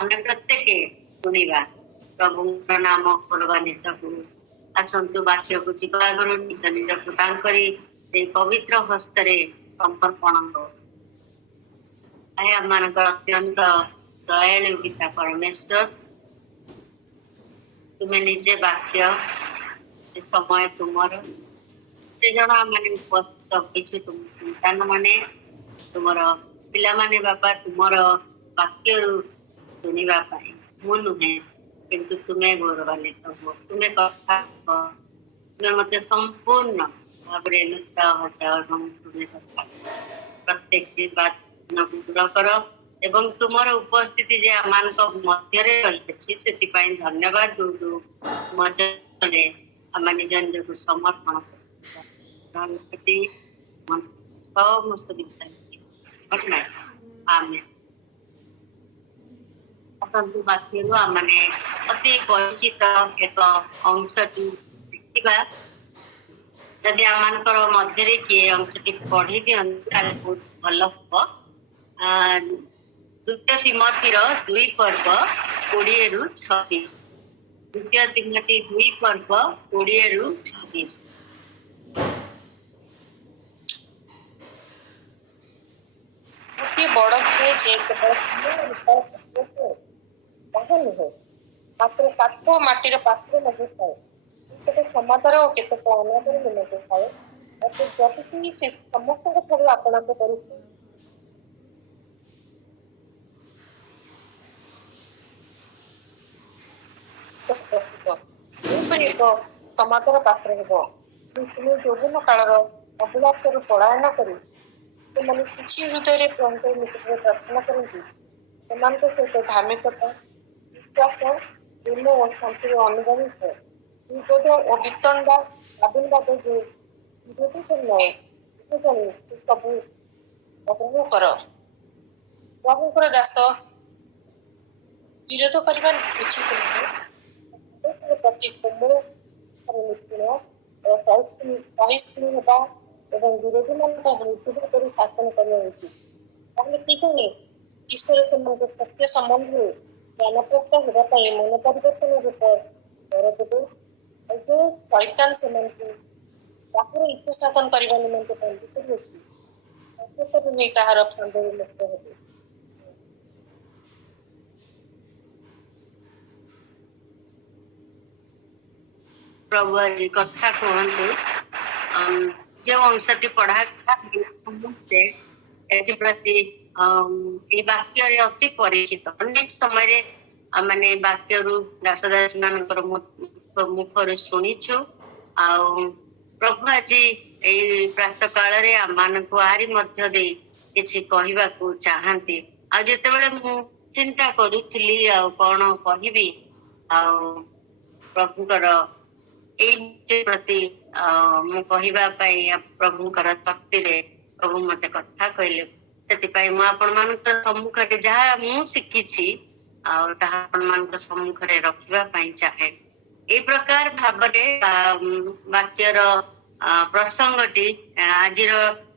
ଆମେ ପ୍ରତ୍ୟେକେ ଶୁଣିବା ପ୍ରଭୁଙ୍କ ନାମ ଗୌରବାନ୍ୱିତ ହଉ। ଆସନ୍ତୁ ବାକ୍ୟକୁ ଯିବା ଆଗରୁ ନିଜ ନିଜକୁ ତାଙ୍କରି ସେଇ ପବିତ୍ର ହସ୍ତରେ ସମର୍ପଣ ହଉ। ଆମମାନଙ୍କର ଅତ୍ୟନ୍ତ ଦୟାଳୁ ପିତା ପରମେଶ୍ୱର, ତୁମେ ନିଜେ ବାକ୍ୟ ଏ ସମୟ ତୁମର ସେ ଜଣ ମାନେ ଉପସ୍ଥିତ ହୋଇଛି ତୁମ ସନ୍ତାନ ମାନେ ତୁମର ପିଲାମାନେ ବାପା ତୁମର ବାକ୍ୟରୁ ଶୁଣିବା ପାଇଁ। ମୁଁ ନୁହେଁ କିନ୍ତୁ ତୁମେ ଗୌରବାନ୍ୱିତ ହୁଅ, ତୁମେ କଥା ତୁମେ ମତେ ସମ୍ପୂର୍ଣ୍ଣ ଭାବରେ ଉତ୍ସାହ ଯାଅ ଏବଂ ତୁମେ କଥା ପ୍ରତ୍ୟେକ ବାତ ପୂର୍ଣ୍ଣ କର ଏବଂ ତୁମର ଉପସ୍ଥିତି ଯେ ଆମମାନଙ୍କ ମଧ୍ୟରେ ରହିଛି ସେଥିପାଇଁ ଧନ୍ୟବାଦ ଦଉ। ମଜରେ ଆମେ ନିଜ ନିଜକୁ ସମର୍ପଣ ସମସ୍ତ ବିଷୟ ଆମେ ଆସନ୍ତୁ ବାକ୍ୟରୁ ଆମେ ଅତି ପରିଚିତ ଏକ ଅଂଶଟି ଦେଖିବା। ଯଦି ଆମମାନଙ୍କର ମଧ୍ୟରେ କିଏ ଅଂଶଟି ପଢି ଦିଅନ୍ତି ତାହେଲେ ବହୁତ ଭଲ ହବ। ଦ୍ୱିତୀୟ ତିମୋଥୀର 2 ପର୍ବ 20ରୁ 26। ଦ୍ୱିତୀୟ ତିମୋଥୀ 2 ପର୍ବ 20ରୁ 26। ଗୋଟିଏ ବଡ଼ ହୁଏ ଯେ କେବଳ ତାହା ନୁହେଁ, ମାତ୍ର କାଠ ମାଟିର ପାତ୍ର ମଧ୍ୟ ଥାଏ। କେତେ ସମାଦର ଓ କେତେକ ଅନାଦର ନିମନ୍ତେ ଥାଏ। ଯଦି ସେ ସମସ୍ତଙ୍କ ଠାରୁ ଆପଣଙ୍କ ପରିସ୍ଥିତି ଏହିପରି ଏକ ସମାଦର ପାତ୍ର ହେବ। ତୁମେ ଯୌବନ କାଳର ଅଭିଳାଷରୁ ପଳାୟନ କରି ସେମାନେ କିଛି ହୃଦୟରେ ପ୍ରଭୁଙ୍କ ନିକଟରେ ପ୍ରାର୍ଥନା କରନ୍ତି। ସେମାନଙ୍କ ସହିତ ଧାର୍ମିକତା, ବିଶ୍ୱାସ, ପ୍ରେମ ଓ ଶାନ୍ତିର ଅନୁଗାମୀ ହୁଏ। ବିରୋଧ ଓ ବିତଣ୍ଡା ଆବିର୍ବାଦ ଯେ ବିରୋଧୀ ନୁହେଁ, ଜାଣି ସବୁ ଅଗ୍ରହ କର। ପ୍ରଭୁଙ୍କର ଦାସ ବିରୋଧ କରିବା ଉଚିତ ନୁହେଁ। ପ୍ରତି କୋମଳ ସହିଷ୍ଣୁ ହେବା ଏବଂ ବିରୋଧୀମାନଙ୍କୁ ବୃଦ୍ଧି କରି ଶାସନ କରିବା ଉଚିତ। ତାହେଲେ କି ଜାଣେ ଈଶ୍ୱର ସେମାନଙ୍କ ସତ୍ୟ ସମ୍ବନ୍ଧରେ ଜ୍ଞାନପ୍ରାପ୍ତ ହେବା ପାଇଁ ମନ ପରିବର୍ତ୍ତନ ରୂପ ବର ଦେବେ। ଆଉ ଯେଉଁ ଶୈତାନ ସେମାନଙ୍କୁ ତାହାର ଇଚ୍ଛା ଶାସନ କରିବା ନିମନ୍ତେ ବନ୍ଦିତ ହେଉଛି, ସଚେତନ ତାହାର ଫାନ୍ଦରେ ମୁକ୍ତ ହେବେ। ପ୍ରଭୁ ଆଜି କଥା କୁହନ୍ତୁ। ଯେଉଁ ଅଂଶଟି ପଢା ସମସ୍ତେ ଏଥିପ୍ରତି ଏଇ ବାକ୍ୟରେ ଅତି ପରିଚିତ। ଅନେକ ସମୟରେ ମାନେ ବାକ୍ୟରୁ ଦାସ ଦାସୀ ମାନଙ୍କର ମୁଖରୁ ଶୁଣିଛୁ। ଆଉ ପ୍ରଭୁ ଆଜି ଏଇ ପ୍ରାତଃ କାଳରେ ଆମମାନଙ୍କୁ ଆରି ମଧ୍ୟ ଦେଇ କିଛି କହିବାକୁ ଚାହାନ୍ତି। ଆଉ ଯେତେବେଳେ ମୁଁ ଚିନ୍ତା କରୁଥିଲି ଆଉ କଣ କହିବି, ଆଉ ପ୍ରଭୁଙ୍କର ଏଇ ପ୍ରତି ମୁଁ କହିବା ପାଇଁ ପ୍ରଭୁଙ୍କର ଶକ୍ତିରେ ପ୍ରଭୁ ମତେ କଥା କହିଲେ। ସେଥିପାଇଁ ମୁଁ ଆପଣମାନଙ୍କ ସମ୍ମୁଖରେ ଯାହା ମୁଁ ଶିଖିଛି ଆଉ ତାହା ଆପଣମାନଙ୍କ ସମ୍ମୁଖରେ ରଖିବା ପାଇଁ ଚାହେଁ। ଏଇ ପ୍ରକାର ଭାବରେ ବାକ୍ୟର ପ୍ରସଙ୍ଗଟି ଆଜିର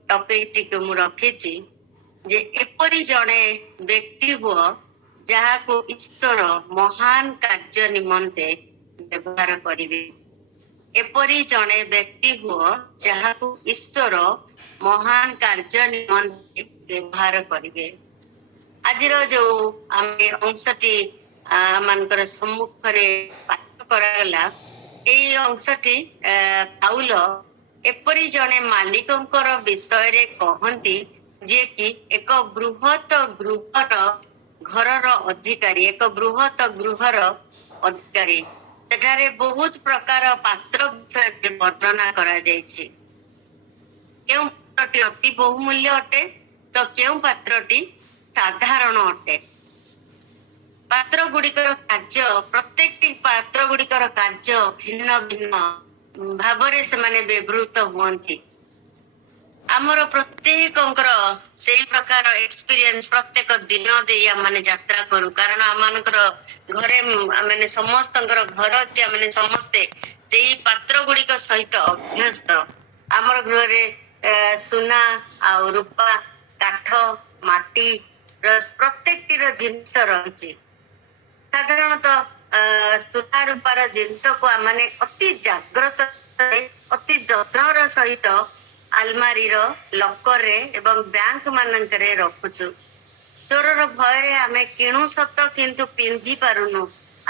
ଟପିକଟିକୁ ମୁଁ ରଖିଛି ଯେ ଏପରି ଜଣେ ବ୍ୟକ୍ତି ହୁଅ ଯାହାକୁ ଈଶ୍ୱର ମହାନ କାର୍ଯ୍ୟ ନିମନ୍ତେ ବ୍ୟବହାର କରିବେ। ଏପରି ଜଣେ ବ୍ୟକ୍ତି ହୁଅ ଯାହାକୁ ଈଶ୍ୱର ମହାନ କାର୍ଯ୍ୟ ନିମନ୍ତେ ବ୍ୟବହାର କରିବେ। ଆଜିର ଯୋଉ ଆମେ ଅଂଶଟି ଆମମାନଙ୍କର ସମ୍ମୁଖରେ ପାଠ କରାଗଲା, ଏଇ ଅଂଶଟି ପାଉଲ ଏପରି ଜଣେ ମାଲିକଙ୍କର ବିଷୟରେ କହନ୍ତି ଯିଏକି ଏକ ବୃହତ ଗୃହର ଘରର ଅଧିକାରୀ, ଏକ ବୃହତ ଗୃହର ଅଧିକାରୀ। ସେଠାରେ ବହୁତ ପ୍ରକାର ପାତ୍ର ବିଷୟରେ ବର୍ଣ୍ଣନା କରାଯାଇଛି। କେଉଁ ପାତ୍ରଟି ଅତି ବହୁମୂଲ୍ୟ ଅଟେ ତ କେଉଁ ପାତ୍ରଟି ସାଧାରଣ ଅଟେ। ପାତ୍ର ଗୁଡିକର କାର୍ଯ୍ୟ, ପ୍ରତ୍ୟେକଟି ପାତ୍ର ଗୁଡିକର କାର୍ଯ୍ୟ ଭିନ୍ନ ଭିନ୍ନ ଭାବରେ ସେମାନେ ବ୍ୟବହୃତ ହୁଅନ୍ତି। ଆମର ପ୍ରତ୍ୟେକଙ୍କର ସେଇ ପ୍ରକାର ଏକ୍ସପିରିଏନ୍ସ ପ୍ରତ୍ୟେକ ଦିନ ଦେଇ ଆମେ ଯାତ୍ରା କରୁ, କାରଣ ଆମମାନଙ୍କର ଘରେ ମାନେ ସମସ୍ତଙ୍କର ଘର ଅଛି, ଆମେ ସମସ୍ତେ ସେଇ ପାତ୍ର ଗୁଡିକ ସହିତ ଅଭ୍ୟସ୍ତ। ଆମର ଗୃହରେ ସୁନା ଆଉ ରୂପା, କାଠ, ମାଟି ପ୍ରତ୍ୟେକଟିର ଜିନିଷ ରହିଛି। ସାଧାରଣତଃ ସୁନା ରୂପାର ଜିନିଷକୁ ଆମେ ଅତି ଜାଗ୍ରତ ଅତି ଯତ୍ନର ସହିତ ଆଲମାରିର ଲକରରେ ଏବଂ ବ୍ୟାଙ୍କ ମାନଙ୍କରେ ରଖୁଛୁ। ଚୋରର ଭୟରେ ଆମେ କିଣୁ ସତ କିନ୍ତୁ ପିନ୍ଧି ପାରୁନୁ।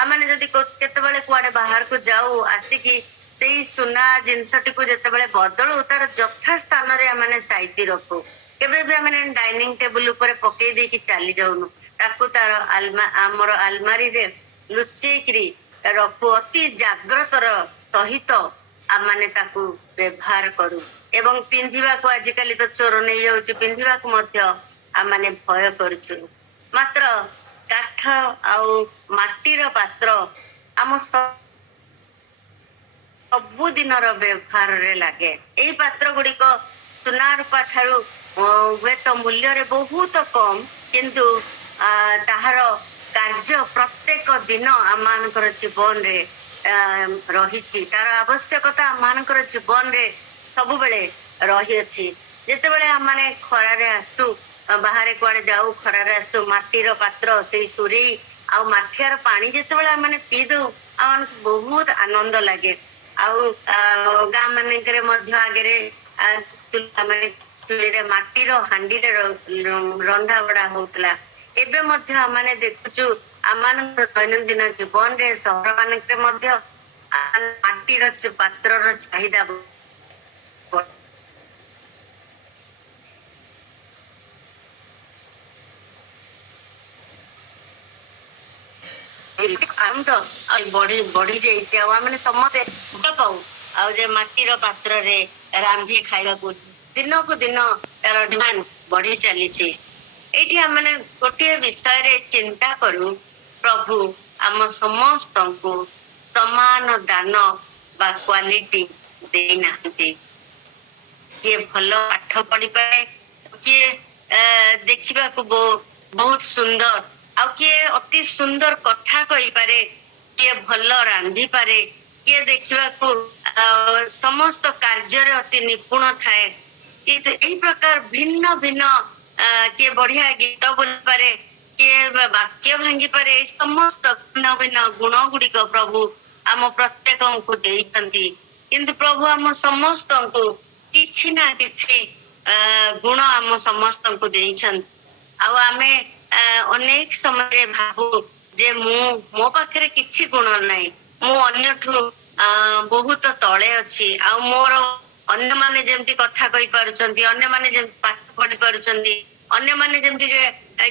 ଆମେ ଯଦି କେତେବେଳେ କୁଆଡେ ବାହାରକୁ ଯାଉ ଆସିକି ସେଇ ସୁନା ଜିନିଷଟିକୁ ଯେତେବେଳେ ବଦଳୁ ତାର ଯଥା ସ୍ଥାନରେ ଆମେ ସାଇତି ରଖୁ। କେବେ ବି ଆମେ ଡାଇନିଂ ଟେବୁଲ ଉପରେ ପକେଇ ଦେଇକି ଚାଲି ଯାଉନୁ। ତାକୁ ତାର ଆମର ଆଲମାରିରେ ଲୁଚେଇକିରି ରଖୁ। ଅତି ଜାଗ୍ରତର ସହିତ ଆମେ ତାକୁ ବ୍ୟବହାର କରୁ ଏବଂ ପିନ୍ଧିବାକୁ ଆଜିକାଲି ତ ଚୋର ନେଇଯାଉଛି, ପିନ୍ଧିବାକୁ ମଧ୍ୟ ଆମେ ଭୟ କରୁଛୁ। ମାତ୍ର କାଠ ଆଉ ମାଟିର ପାତ୍ର ଆମ ସବୁଦିନର ବ୍ୟବହାରରେ ଲାଗେ। ଏଇ ପାତ୍ର ଗୁଡିକ ସୁନା ରୂପା ଠାରୁ ହୁଏତ ମୂଲ୍ୟରେ ବହୁତ କମ, କିନ୍ତୁ ତାହାର କାର୍ଯ୍ୟ ପ୍ରତ୍ୟେକ ଦିନ ଆମମାନଙ୍କର ଜୀବନରେ ରହିଛି। ତାର ଆବଶ୍ୟକତା ଆମମାନଙ୍କର ଜୀବନରେ ସବୁବେଳେ ରହିଅଛି। ଯେତେବେଳେ ଆମେ ଖରାରେ ଆସୁ, ବାହାରେ କୁଆଡେ ଯାଉ, ଖରାରେ ଆସୁ, ମାଟିର ପାତ୍ର ସେଇ ସୁରେଇ ଆଉ ମାଠିଆର ପାଣି ଯେତେବେଳେ ଆମେ ପିଇ ଦଉ ଆମମାନଙ୍କୁ ବହୁତ ଆନନ୍ଦ ଲାଗେ। ଆଉ ଗାଁ ମାନଙ୍କରେ ମଧ୍ୟ ଆଗରେ ଚୁଲିରେ ମାଟିର ହାଣ୍ଡିରେ ରନ୍ଧା ବଢା ହଉଥିଲା। ଏବେ ମଧ୍ୟ ଆମେ ଦେଖୁଛୁ ଆମମାନଙ୍କର ଦୈନନ୍ଦିନ ଜୀବନରେ ସହର ମାନଙ୍କରେ ମଧ୍ୟ ମାଟିର ପାତ୍ରର ଚାହିଦା ବଢି ଯାଇଛି। ଆଉ ଆମେ ସମସ୍ତେ ଭଲ ପାଉ ଆଉ ଯେ ମାଟିର ପାତ୍ରରେ ରାନ୍ଧି ଖାଇବାକୁ ଦିନକୁ ଦିନ ତାର ଡିମାଣ୍ଡ ବଢି ଚାଲିଛି। ଏଇଠି ଆମେ ଗୋଟିଏ ବିଷୟରେ ଚିନ୍ତା କରୁ, ପ୍ରଭୁ ଆମ ସମସ୍ତଙ୍କୁ ସମାନ ଦାନ ବା କ୍ୱାଲିଟି ଦେଇନାହାନ୍ତି। କିଏ ଭଲ ପାଠ ପଢିପାରେ, କିଏ ଦେଖିବାକୁ ବହୁତ ସୁନ୍ଦର, ଆଉ କିଏ ଅତି ସୁନ୍ଦର କଥା କହିପାରେ, କିଏ ଭଲ ରାନ୍ଧିପାରେ, କିଏ ଦେଖିବାକୁ ସମସ୍ତ କାର୍ଯ୍ୟରେ ଅତି ନିପୁଣ ଥାଏ। ଏଇ ପ୍ରକାର ଭିନ୍ନ ଭିନ୍ନ କିଏ ବଢିଆ ଗୀତ ବୋଲିପାରେ, କିଏ ବାକ୍ୟ ଭାଙ୍ଗିପାରେ। ଏଇ ସମସ୍ତ ଭିନ୍ନ ଭିନ୍ନ ଗୁଣ ଗୁଡିକ ପ୍ରଭୁ ଆମ ପ୍ରତ୍ୟେକଙ୍କୁ ଦେଇଛନ୍ତି। କିନ୍ତୁ ପ୍ରଭୁ ଆମ ସମସ୍ତଙ୍କୁ କିଛି ନା କିଛି ଗୁଣ ଆମ ସମସ୍ତଙ୍କୁ ଦେଇଛନ୍ତି। ଆଉ ଆମେ ଅନେକ ସମୟରେ ଭାବୁ ଯେ ମୋ ପାଖରେ କିଛି ଗୁଣ ନାହିଁ, ମୁଁ ଅନ୍ୟଠୁ ବହୁତ ତଳେ ଅଛି। ଆଉ ମୋର ଅନ୍ୟମାନେ ଯେମିତି କଥା କହିପାରୁଛନ୍ତି, ଅନ୍ୟମାନେ ଯେମିତି ପାଠ ପଢି ପାରୁଛନ୍ତି, ଅନ୍ୟମାନେ ଯେମିତି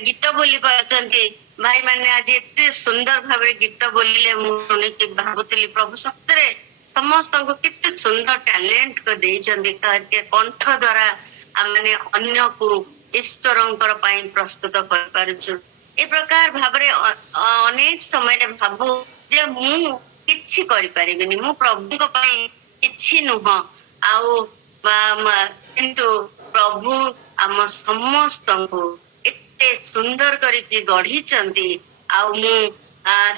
ଗୀତ ବୋଲି ପାରୁଛନ୍ତି, ଭାଇମାନେ ଆଜି ଏତେ ସୁନ୍ଦର ଭାବରେ ଗୀତ ବୋଲିଲେ ମୁଁ ଶୁଣିକି ଭାବୁଥିଲି ପ୍ରଭୁ ସତରେ ସମସ୍ତଙ୍କୁ କେତେ ସୁନ୍ଦର ଟ୍ୟାଲେଣ୍ଟ ଦେଇଛନ୍ତି। କଣ୍ଠ ଦ୍ଵାରା ଆମେ ଅନ୍ୟକୁ ଈଶ୍ୱରଙ୍କର ପାଇଁ ପ୍ରସ୍ତୁତ କରିପାରୁଛୁ। ଏ ପ୍ରକାର ଭାବରେ ଅନେକ ସମୟରେ ଭାବୁ ଯେ ମୁଁ କିଛି କରିପାରିବିନି, ମୁଁ ପ୍ରଭୁଙ୍କ ପାଇଁ କିଛି ନୁହଁ। ଆଉ କିନ୍ତୁ ପ୍ରଭୁ ଆମ ସମସ୍ତଙ୍କୁ ଏତେ ସୁନ୍ଦର କରିକି ଗଢିଛନ୍ତି। ଆଉ ମୁଁ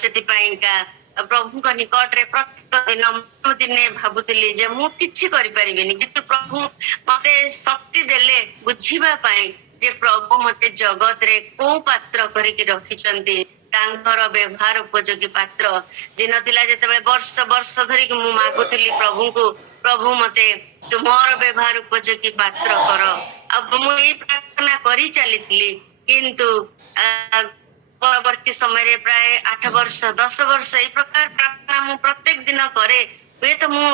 ସେଥିପାଇଁକା ପ୍ରଭୁଙ୍କ ନିକଟରେ ପ୍ରତ୍ୟେକ ଦିନ ମୁଁ ଦିନେ ଭାବୁଥିଲି ଯେ ମୁଁ କିଛି କରିପାରିବିନି, କିନ୍ତୁ ପ୍ରଭୁ ମତେ ଶକ୍ତି ଦେଲେ ବୁଝିବା ପାଇଁ ଯେ ପ୍ରଭୁ ମତେ ଜଗତରେ କୋଉ ପାତ୍ର କରିକି ରଖିଛନ୍ତି, ତାଙ୍କର ବ୍ୟବହାର ଉପଯୋଗୀ ପାତ୍ର। ଦିନ ଥିଲା ଯେତେବେଳେ ବର୍ଷ ବର୍ଷ ଧରିକି ମୁଁ ମାଗୁଥିଲି ପ୍ରଭୁଙ୍କୁ, ପ୍ରଭୁ ମତେ ତୁମର ବ୍ୟବହାର ଉପଯୋଗୀ ପାତ୍ର କର। ଆଉ ମୁଁ ଏଇ ପ୍ରାର୍ଥନା କରି ଚାଲିଥିଲି, କିନ୍ତୁ ପରବର୍ତ୍ତୀ ସମୟରେ ପ୍ରାୟ 8 ବର୍ଷ 10 ବର୍ଷ ଏଇ ପ୍ରକାର ପ୍ରାର୍ଥନା ମୁଁ ପ୍ରତ୍ୟେକ ଦିନ କରେ। ହୁଏତ ମୁଁ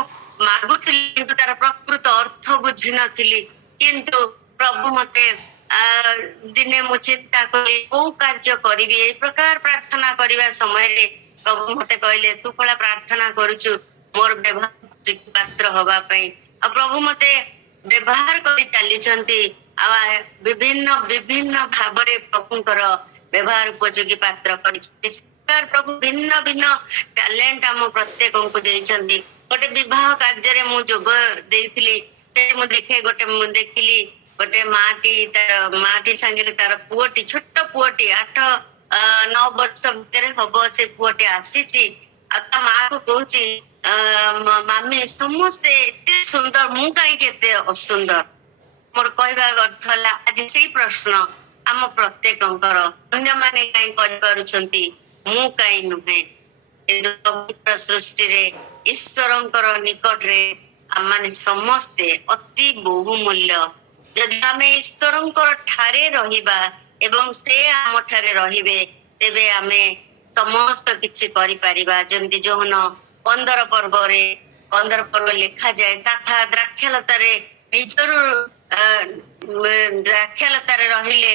ମାଗୁଥିଲି କିନ୍ତୁ ତାର ପ୍ରକୃତ ଅର୍ଥ ବୁଝିନଥିଲି। କିନ୍ତୁ ପ୍ରଭୁ ମତେ ଦିନେ ମୁଁ ଚିନ୍ତା କଲି କୋଉ କାର୍ଯ୍ୟ କରିବି। ଏଇ ପ୍ରକାର ପ୍ରାର୍ଥନା କରିବା ସମୟରେ ପ୍ରଭୁ ମତେ କହିଲେ, ତୁ ପରା ପ୍ରାର୍ଥନା କରୁଛୁ ମୋର ବ୍ୟବହାର ପାତ୍ର ହବା ପାଇଁ। ଆଉ ପ୍ରଭୁ ମତେ ବ୍ୟବହାର କରି ଚାଲିଛନ୍ତି। ଆଉ ବିଭିନ୍ନ ବିଭିନ୍ନ ଭାବରେ ପ୍ରଭୁଙ୍କର ବ୍ୟବହାର ଉପଯୋଗୀ ପାତ୍ର କରିଛନ୍ତି। ପ୍ରଭୁ ଭିନ୍ନ ଭିନ୍ନ ଟ୍ୟାଲେଣ୍ଟ ଆମ ପ୍ରତ୍ୟେକଙ୍କୁ ଦେଇଛନ୍ତି। ଗୋଟେ ବିବାହ କାର୍ଯ୍ୟରେ ମୁଁ ଯୋଗ ଦେଇଥିଲି, ମୁଁ ଦେଖିଲି ଗୋଟେ ମାଟି ସାଙ୍ଗରେ ତାର ପୁଅଟି, ଛୋଟ ପୁଅଟି 8-9 ବର୍ଷ ଭିତରେ ହବ, ସେ ପୁଅଟି ଆସିଛି। ଆଉ ତା ମା କୁ କହୁଛି, ମାମି ସମସ୍ତେ ଏତେ ସୁନ୍ଦର, ମୁଁ କାହିଁକି ଏତେ ଅସୁନ୍ଦର? ମୋର କହିବା ଅର୍ଥ ହେଲା ଆଜି ସେଇ ପ୍ରଶ୍ନ ଆମ ପ୍ରତ୍ୟେକଙ୍କର, ଅନ୍ୟମାନେ କାହିଁ କରିପାରୁଛନ୍ତି, ମୁଁ କାହିଁ ନୁହେଁ। କିନ୍ତୁ ପବିତ୍ର ସୃଷ୍ଟିରେ ଈଶ୍ୱରଙ୍କର ନିକଟରେ ଆମମାନେ ସମସ୍ତେ ଅତି ବହୁମୂଲ୍ୟ। ଯଦି ଆମେ ଈଶ୍ୱରଙ୍କର ଠାରେ ରହିବା ଏବଂ ସେ ଆମ ଠାରେ ରହିବେ, ତେବେ ଆମେ ସମସ୍ତ କିଛି କରିପାରିବା। ଯେମିତି ଯୋହନ 15 ପର୍ବରେ 15 ପର୍ବ ଲେଖାଯାଏ, ଶାଖା ଦ୍ରାକ୍ଷାଲତାରେ ନିଜରୁ ଦ୍ରାକ୍ଷାଲତାରେ ରହିଲେ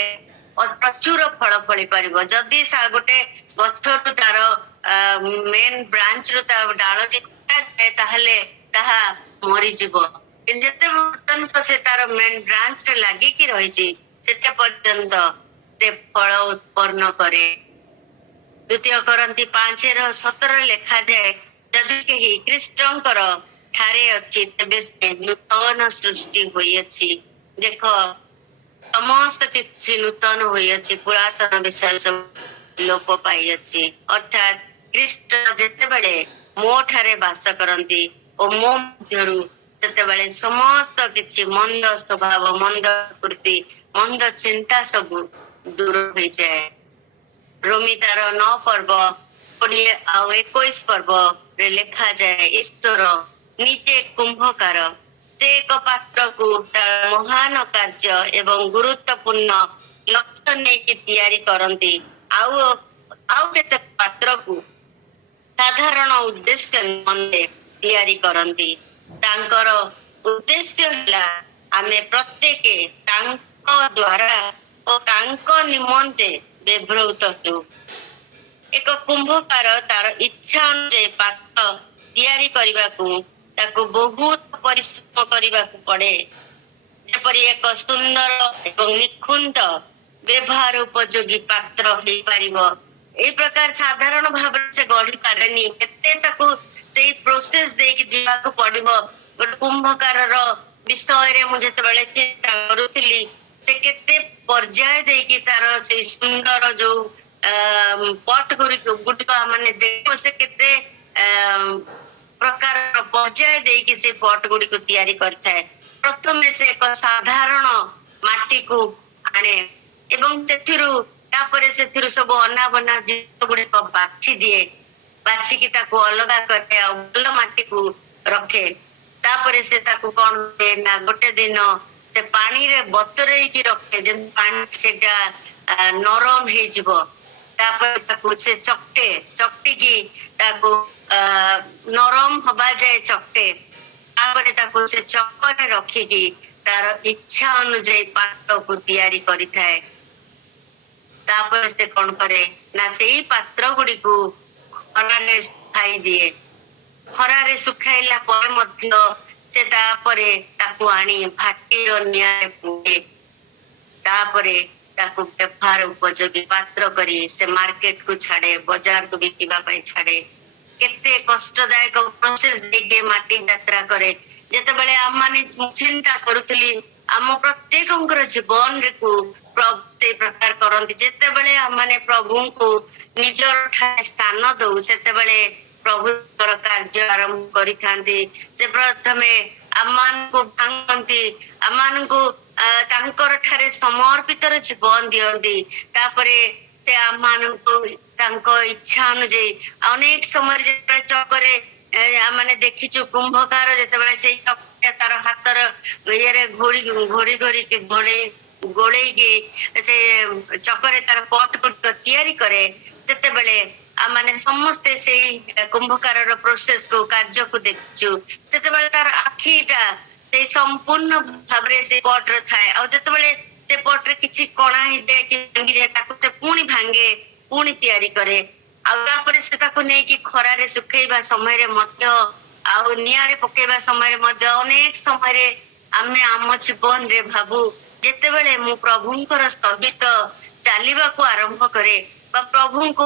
ପ୍ରଚୁର ଫଳ ଫଳି ପାରିବ। ଯଦି ଗୋଟେ ଗଛରୁ ତାର ମେନ୍ ବ୍ରାଞ୍ଚ ରୁ ତା ଡାଳଟି କଟାଯାଏ, ତାହେଲେ ତାହା ମରିଯିବ। କିନ୍ତୁ ଯେତେ ପର୍ଯ୍ୟନ୍ତ ସେ ତାର ମେନ୍ ବ୍ରାଞ୍ଚ ରେ ଲାଗିକି ରହିଛି, ସେତେ ପର୍ଯ୍ୟନ୍ତ ସେ ଫଳ ଉତ୍ପନ୍ନ କରେ। ଦ୍ୱିତୀୟ କରନ୍ତି 5:17 ଲେଖାଯାଏ, ଯଦି କେହି ଖ୍ରୀଷ୍ଟଙ୍କର ଠାରେ ଅଛି, ତେବେ ସେ ନୂତନ ସୃଷ୍ଟି ହୋଇଅଛି। ଦେଖ, ସମସ୍ତ କିଛି ନୂତନ ହୋଇଅଛି, ପୁରାତନ ବିଷୟ ସବୁ ଲୋପ ପାଇଅଛି। ଅର୍ଥାତ୍ ଖ୍ରୀଷ୍ଟ ଯେତେବେଳେ ମୋ ଠାରେ ବାସ କରନ୍ତି ଓ ମୋ ମଧ୍ୟରୁ, ସେତେବେଳେ ସମସ୍ତ କିଛି ମନ୍ଦ ସ୍ୱଭାବ, ମନ୍ଦ କୃତି, ମନ୍ଦ ଚିନ୍ତା ସବୁ ଦୂର ହୋଇଯାଏ। ରୋମୀ ତାର 9 ପର୍ବ 20 ଆଉ 21 ପର୍ବରେ ଲେଖାଯାଏ, ଈଶ୍ୱର ନିଜେ କୁମ୍ଭକାର, ସେ ଏକ ପାତ୍ରକୁ ତାର ମହାନ କାର୍ଯ୍ୟ ଏବଂ ଗୁରୁତ୍ୱପୂର୍ଣ୍ଣ ଲକ୍ଷ୍ୟ ନେଇକି ତିଆରି କରନ୍ତି, ଆଉ ଆଉ କେତେ ପାତ୍ରକୁ ସାଧାରଣ ଉଦ୍ଦେଶ୍ୟ ନିମନ୍ତେ ତିଆରି କରନ୍ତି। ତାଙ୍କର ଉଦ୍ଦେଶ୍ୟ ହେଲା ଆମେ ପ୍ରତ୍ୟେକ ତାଙ୍କ ଦ୍ୱାରା ଓ ତାଙ୍କ ନିମନ୍ତେ ବ୍ୟବହୃତ ହେଉ। ଏକ କୁମ୍ଭକାର ତାର ଇଚ୍ଛା ଅନୁଯାୟୀ ପାତ୍ର ତିଆରି କରିବାକୁ ତାକୁ ବହୁତ ପରିଶ୍ରମ କରିବାକୁ ପଡେ, ଯେପରି ଏକ ସୁନ୍ଦର ଏବଂ ନିଖୁନ୍ତ ବ୍ୟବହାର ଉପଯୋଗୀ ପାତ୍ର ହେଇପାରିବ। ଏଇ ପ୍ରକାର ସାଧାରଣ ଭାବରେ ସେ ଗଢି ପାରେନି, କେତେ ତାକୁ ସେଇ ପ୍ରୋସେସ ଦେଇକି ଯିବାକୁ ପଡିବ। ଗୋଟେ କୁମ୍ଭକାରର ବିଷୟରେ ମୁଁ ଯେତେବେଳେ ଚିନ୍ତା କରୁଥିଲି, ସେ କେତେ ପର୍ଯ୍ୟାୟ ଦେଇକି ତାର ସେଇ ସୁନ୍ଦର ଯୋଉ ପଟ ଗୁଡିକ ମାନେ ଦେଖ, ସେ କେତେ ପ୍ରକାରର ପର୍ଯ୍ୟାୟ ଦେଇକି ସେ ପଟ ଗୁଡିକୁ ତିଆରି କରିଥାଏ। ପ୍ରଥମେ ସେ ଏକ ସାଧାରଣ ମାଟିକୁ ଆଣେ ଏବଂ ତାପରେ ସେଥିରୁ ସବୁ ଅନାବନା ଜିନିଷ ଗୁଡିକ ବାଛି ଦିଏ, ବାଛିକି ତାକୁ ଅଲଗା କରେ ଆଉ ଭଲ ମାଟିକୁ ରଖେ। ତାପରେ ସେ ତାକୁ କଣ କରେ ନା, ଗୋଟେ ଦିନ ସେ ପାଣିରେ ବତୁରେଇକି ରଖେ, ଯେମିତି ପାଣି ସେଟା ନରମ ହେଇଯିବ। ତାପରେ ତାକୁ ସେ ଚକଟିକି ତାକୁ ନରମ ହବା ଯାଏ ଚକଟେ। ତାପରେ ତାକୁ ସେ ଚକରେ ରଖିକି ତାର ଇଚ୍ଛା ଅନୁଯାୟୀ ପାତ୍ରକୁ ତିଆରି କରିଥାଏ। ତାପରେ ସେ କଣ କରେ ନା, ସେଇ ପାତ୍ର ଗୁଡିକୁ ଖରାରେ ଶୁଖାଇ ଦିଏ। ଖରାରେ ଶୁଖାଇଲା ପରେ ମଧ୍ୟ ସେ ତାପରେ ତାକୁ ଆଣି ଭାଟିର ନିଆଁରେ ପୋଡେ। ତାପରେ ତାକୁ ବ୍ୟବହାର ଉପଯୋଗୀ ପାତ୍ର କରି ସେ ମାର୍କେଟ କୁ ଛାଡେ, ବଜାରକୁ ବିକିବା ପାଇଁ ଛାଡେ। କେତେ କଷ୍ଟଦାୟକ ପ୍ରୋସେସ ଦେଇକି ମାଟି ଯାତ୍ରା କରେ। ଯେତେବେଳେ ଆମମାନେ ଚିନ୍ତା କରୁଥିଲି, ଆମ ପ୍ରତ୍ୟେକଙ୍କର ଜୀବନରେ ସେଇ ପ୍ରକାର କରନ୍ତି। ଯେତେବେଳେ ଆମମାନେ ପ୍ରଭୁଙ୍କୁ ନିଜର ସ୍ଥାନ ଦଉ, ସେତେବେଳେ ପ୍ରଭୁଙ୍କର କାର୍ଯ୍ୟ ଆରମ୍ଭ କରିଥାନ୍ତି। ସେ ପ୍ରଥମେ ଆମମାନଙ୍କୁ ଭାଙ୍ଗନ୍ତି, ଆମମାନଙ୍କୁ ତାଙ୍କର ଠାରେ ସମର୍ପିତର ଜୀବନ ଦିଅନ୍ତି। ତାପରେ ସେ ଆମମାନଙ୍କୁ ତାଙ୍କ ଇଚ୍ଛା ଅନୁଯାୟୀ ଅନେକ ସମୟରେ ଯେତେବେଳେ ଚକରେ ଆମେ ଦେଖିଛୁ, କୁମ୍ଭକାର ଯେତେବେଳେ ସେଇ ଚକରେ ତାର ହାତର ଇଏରେ ଗୋଳେଇକି ସେ ଚକରେ ତାର ପଟ ଗୁଡିକ ତିଆରି କରେ, ସେତେବେଳେ ଆମମାନେ ସମସ୍ତେ ସେଇ କୁମ୍ଭକାରର ପ୍ରୋସେସ କୁ, କାର୍ଯ୍ୟକୁ ଦେଖିଛୁ। ସେତେବେଳେ ତାର ଆଖିଟା ସେଇ ସମ୍ପୂର୍ଣ୍ଣ ଭାବରେ ସେ ପଟରେ ଥାଏ, ଆଉ ଯେତେବେଳେ ସେ ପଟରେ କିଛି କଣା ହେଇଯାଏ କି ଭାଙ୍ଗିଯାଏ, ତାକୁ ସେ ପୁଣି ଭାଙ୍ଗେ, ପୁଣି ତିଆରି କରେ। ଆଉ ତାପରେ ସେ ତାକୁ ନେଇକି ଖରାରେ ଶୁଖେଇବା ସମୟରେ ମଧ୍ୟ, ଆଉ ନିଆଁରେ ପକେଇବା ସମୟରେ ମଧ୍ୟ, ଅନେକ ସମୟରେ ଆମେ ଆମ ଜୀବନରେ ଭାବୁ, ଯେତେବେଳେ ମୁଁ ପ୍ରଭୁଙ୍କର ସହିତ ଚାଲିବାକୁ ଆରମ୍ଭ କରେ ବା ପ୍ରଭୁଙ୍କୁ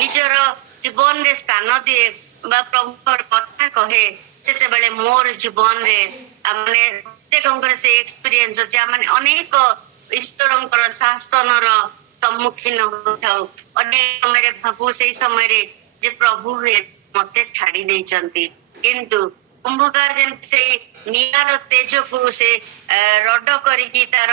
ନିଜର ଜୀବନରେ ସ୍ଥାନ ଦିଏ ବା ପ୍ରଭୁଙ୍କର କଥା କହେ, ସେତେବେଳେ ମୋର ଜୀବନରେ ଆମେ ପ୍ରତ୍ୟେକଙ୍କର ସେ ଏକ୍ସପିରିଏନ୍ସ ଅଛି। ଆମେ ଅନେକ ଈଶ୍ୱରଙ୍କର ଶାସନର ସମ୍ମୁଖୀନ ହୋଇଥାଉ। ଅନେକ ସମୟରେ ଭାବୁ ସେଇ ସମୟରେ ଯେ ପ୍ରଭୁ ହୁଏ ମତେ ଛାଡି ଦେଇଛନ୍ତି, କିନ୍ତୁ କୁମ୍ଭକାର ଯେମିତି ସେଇ ନିଆଁର ତେଜକୁ ସେ ରଡ କରିକି ତାର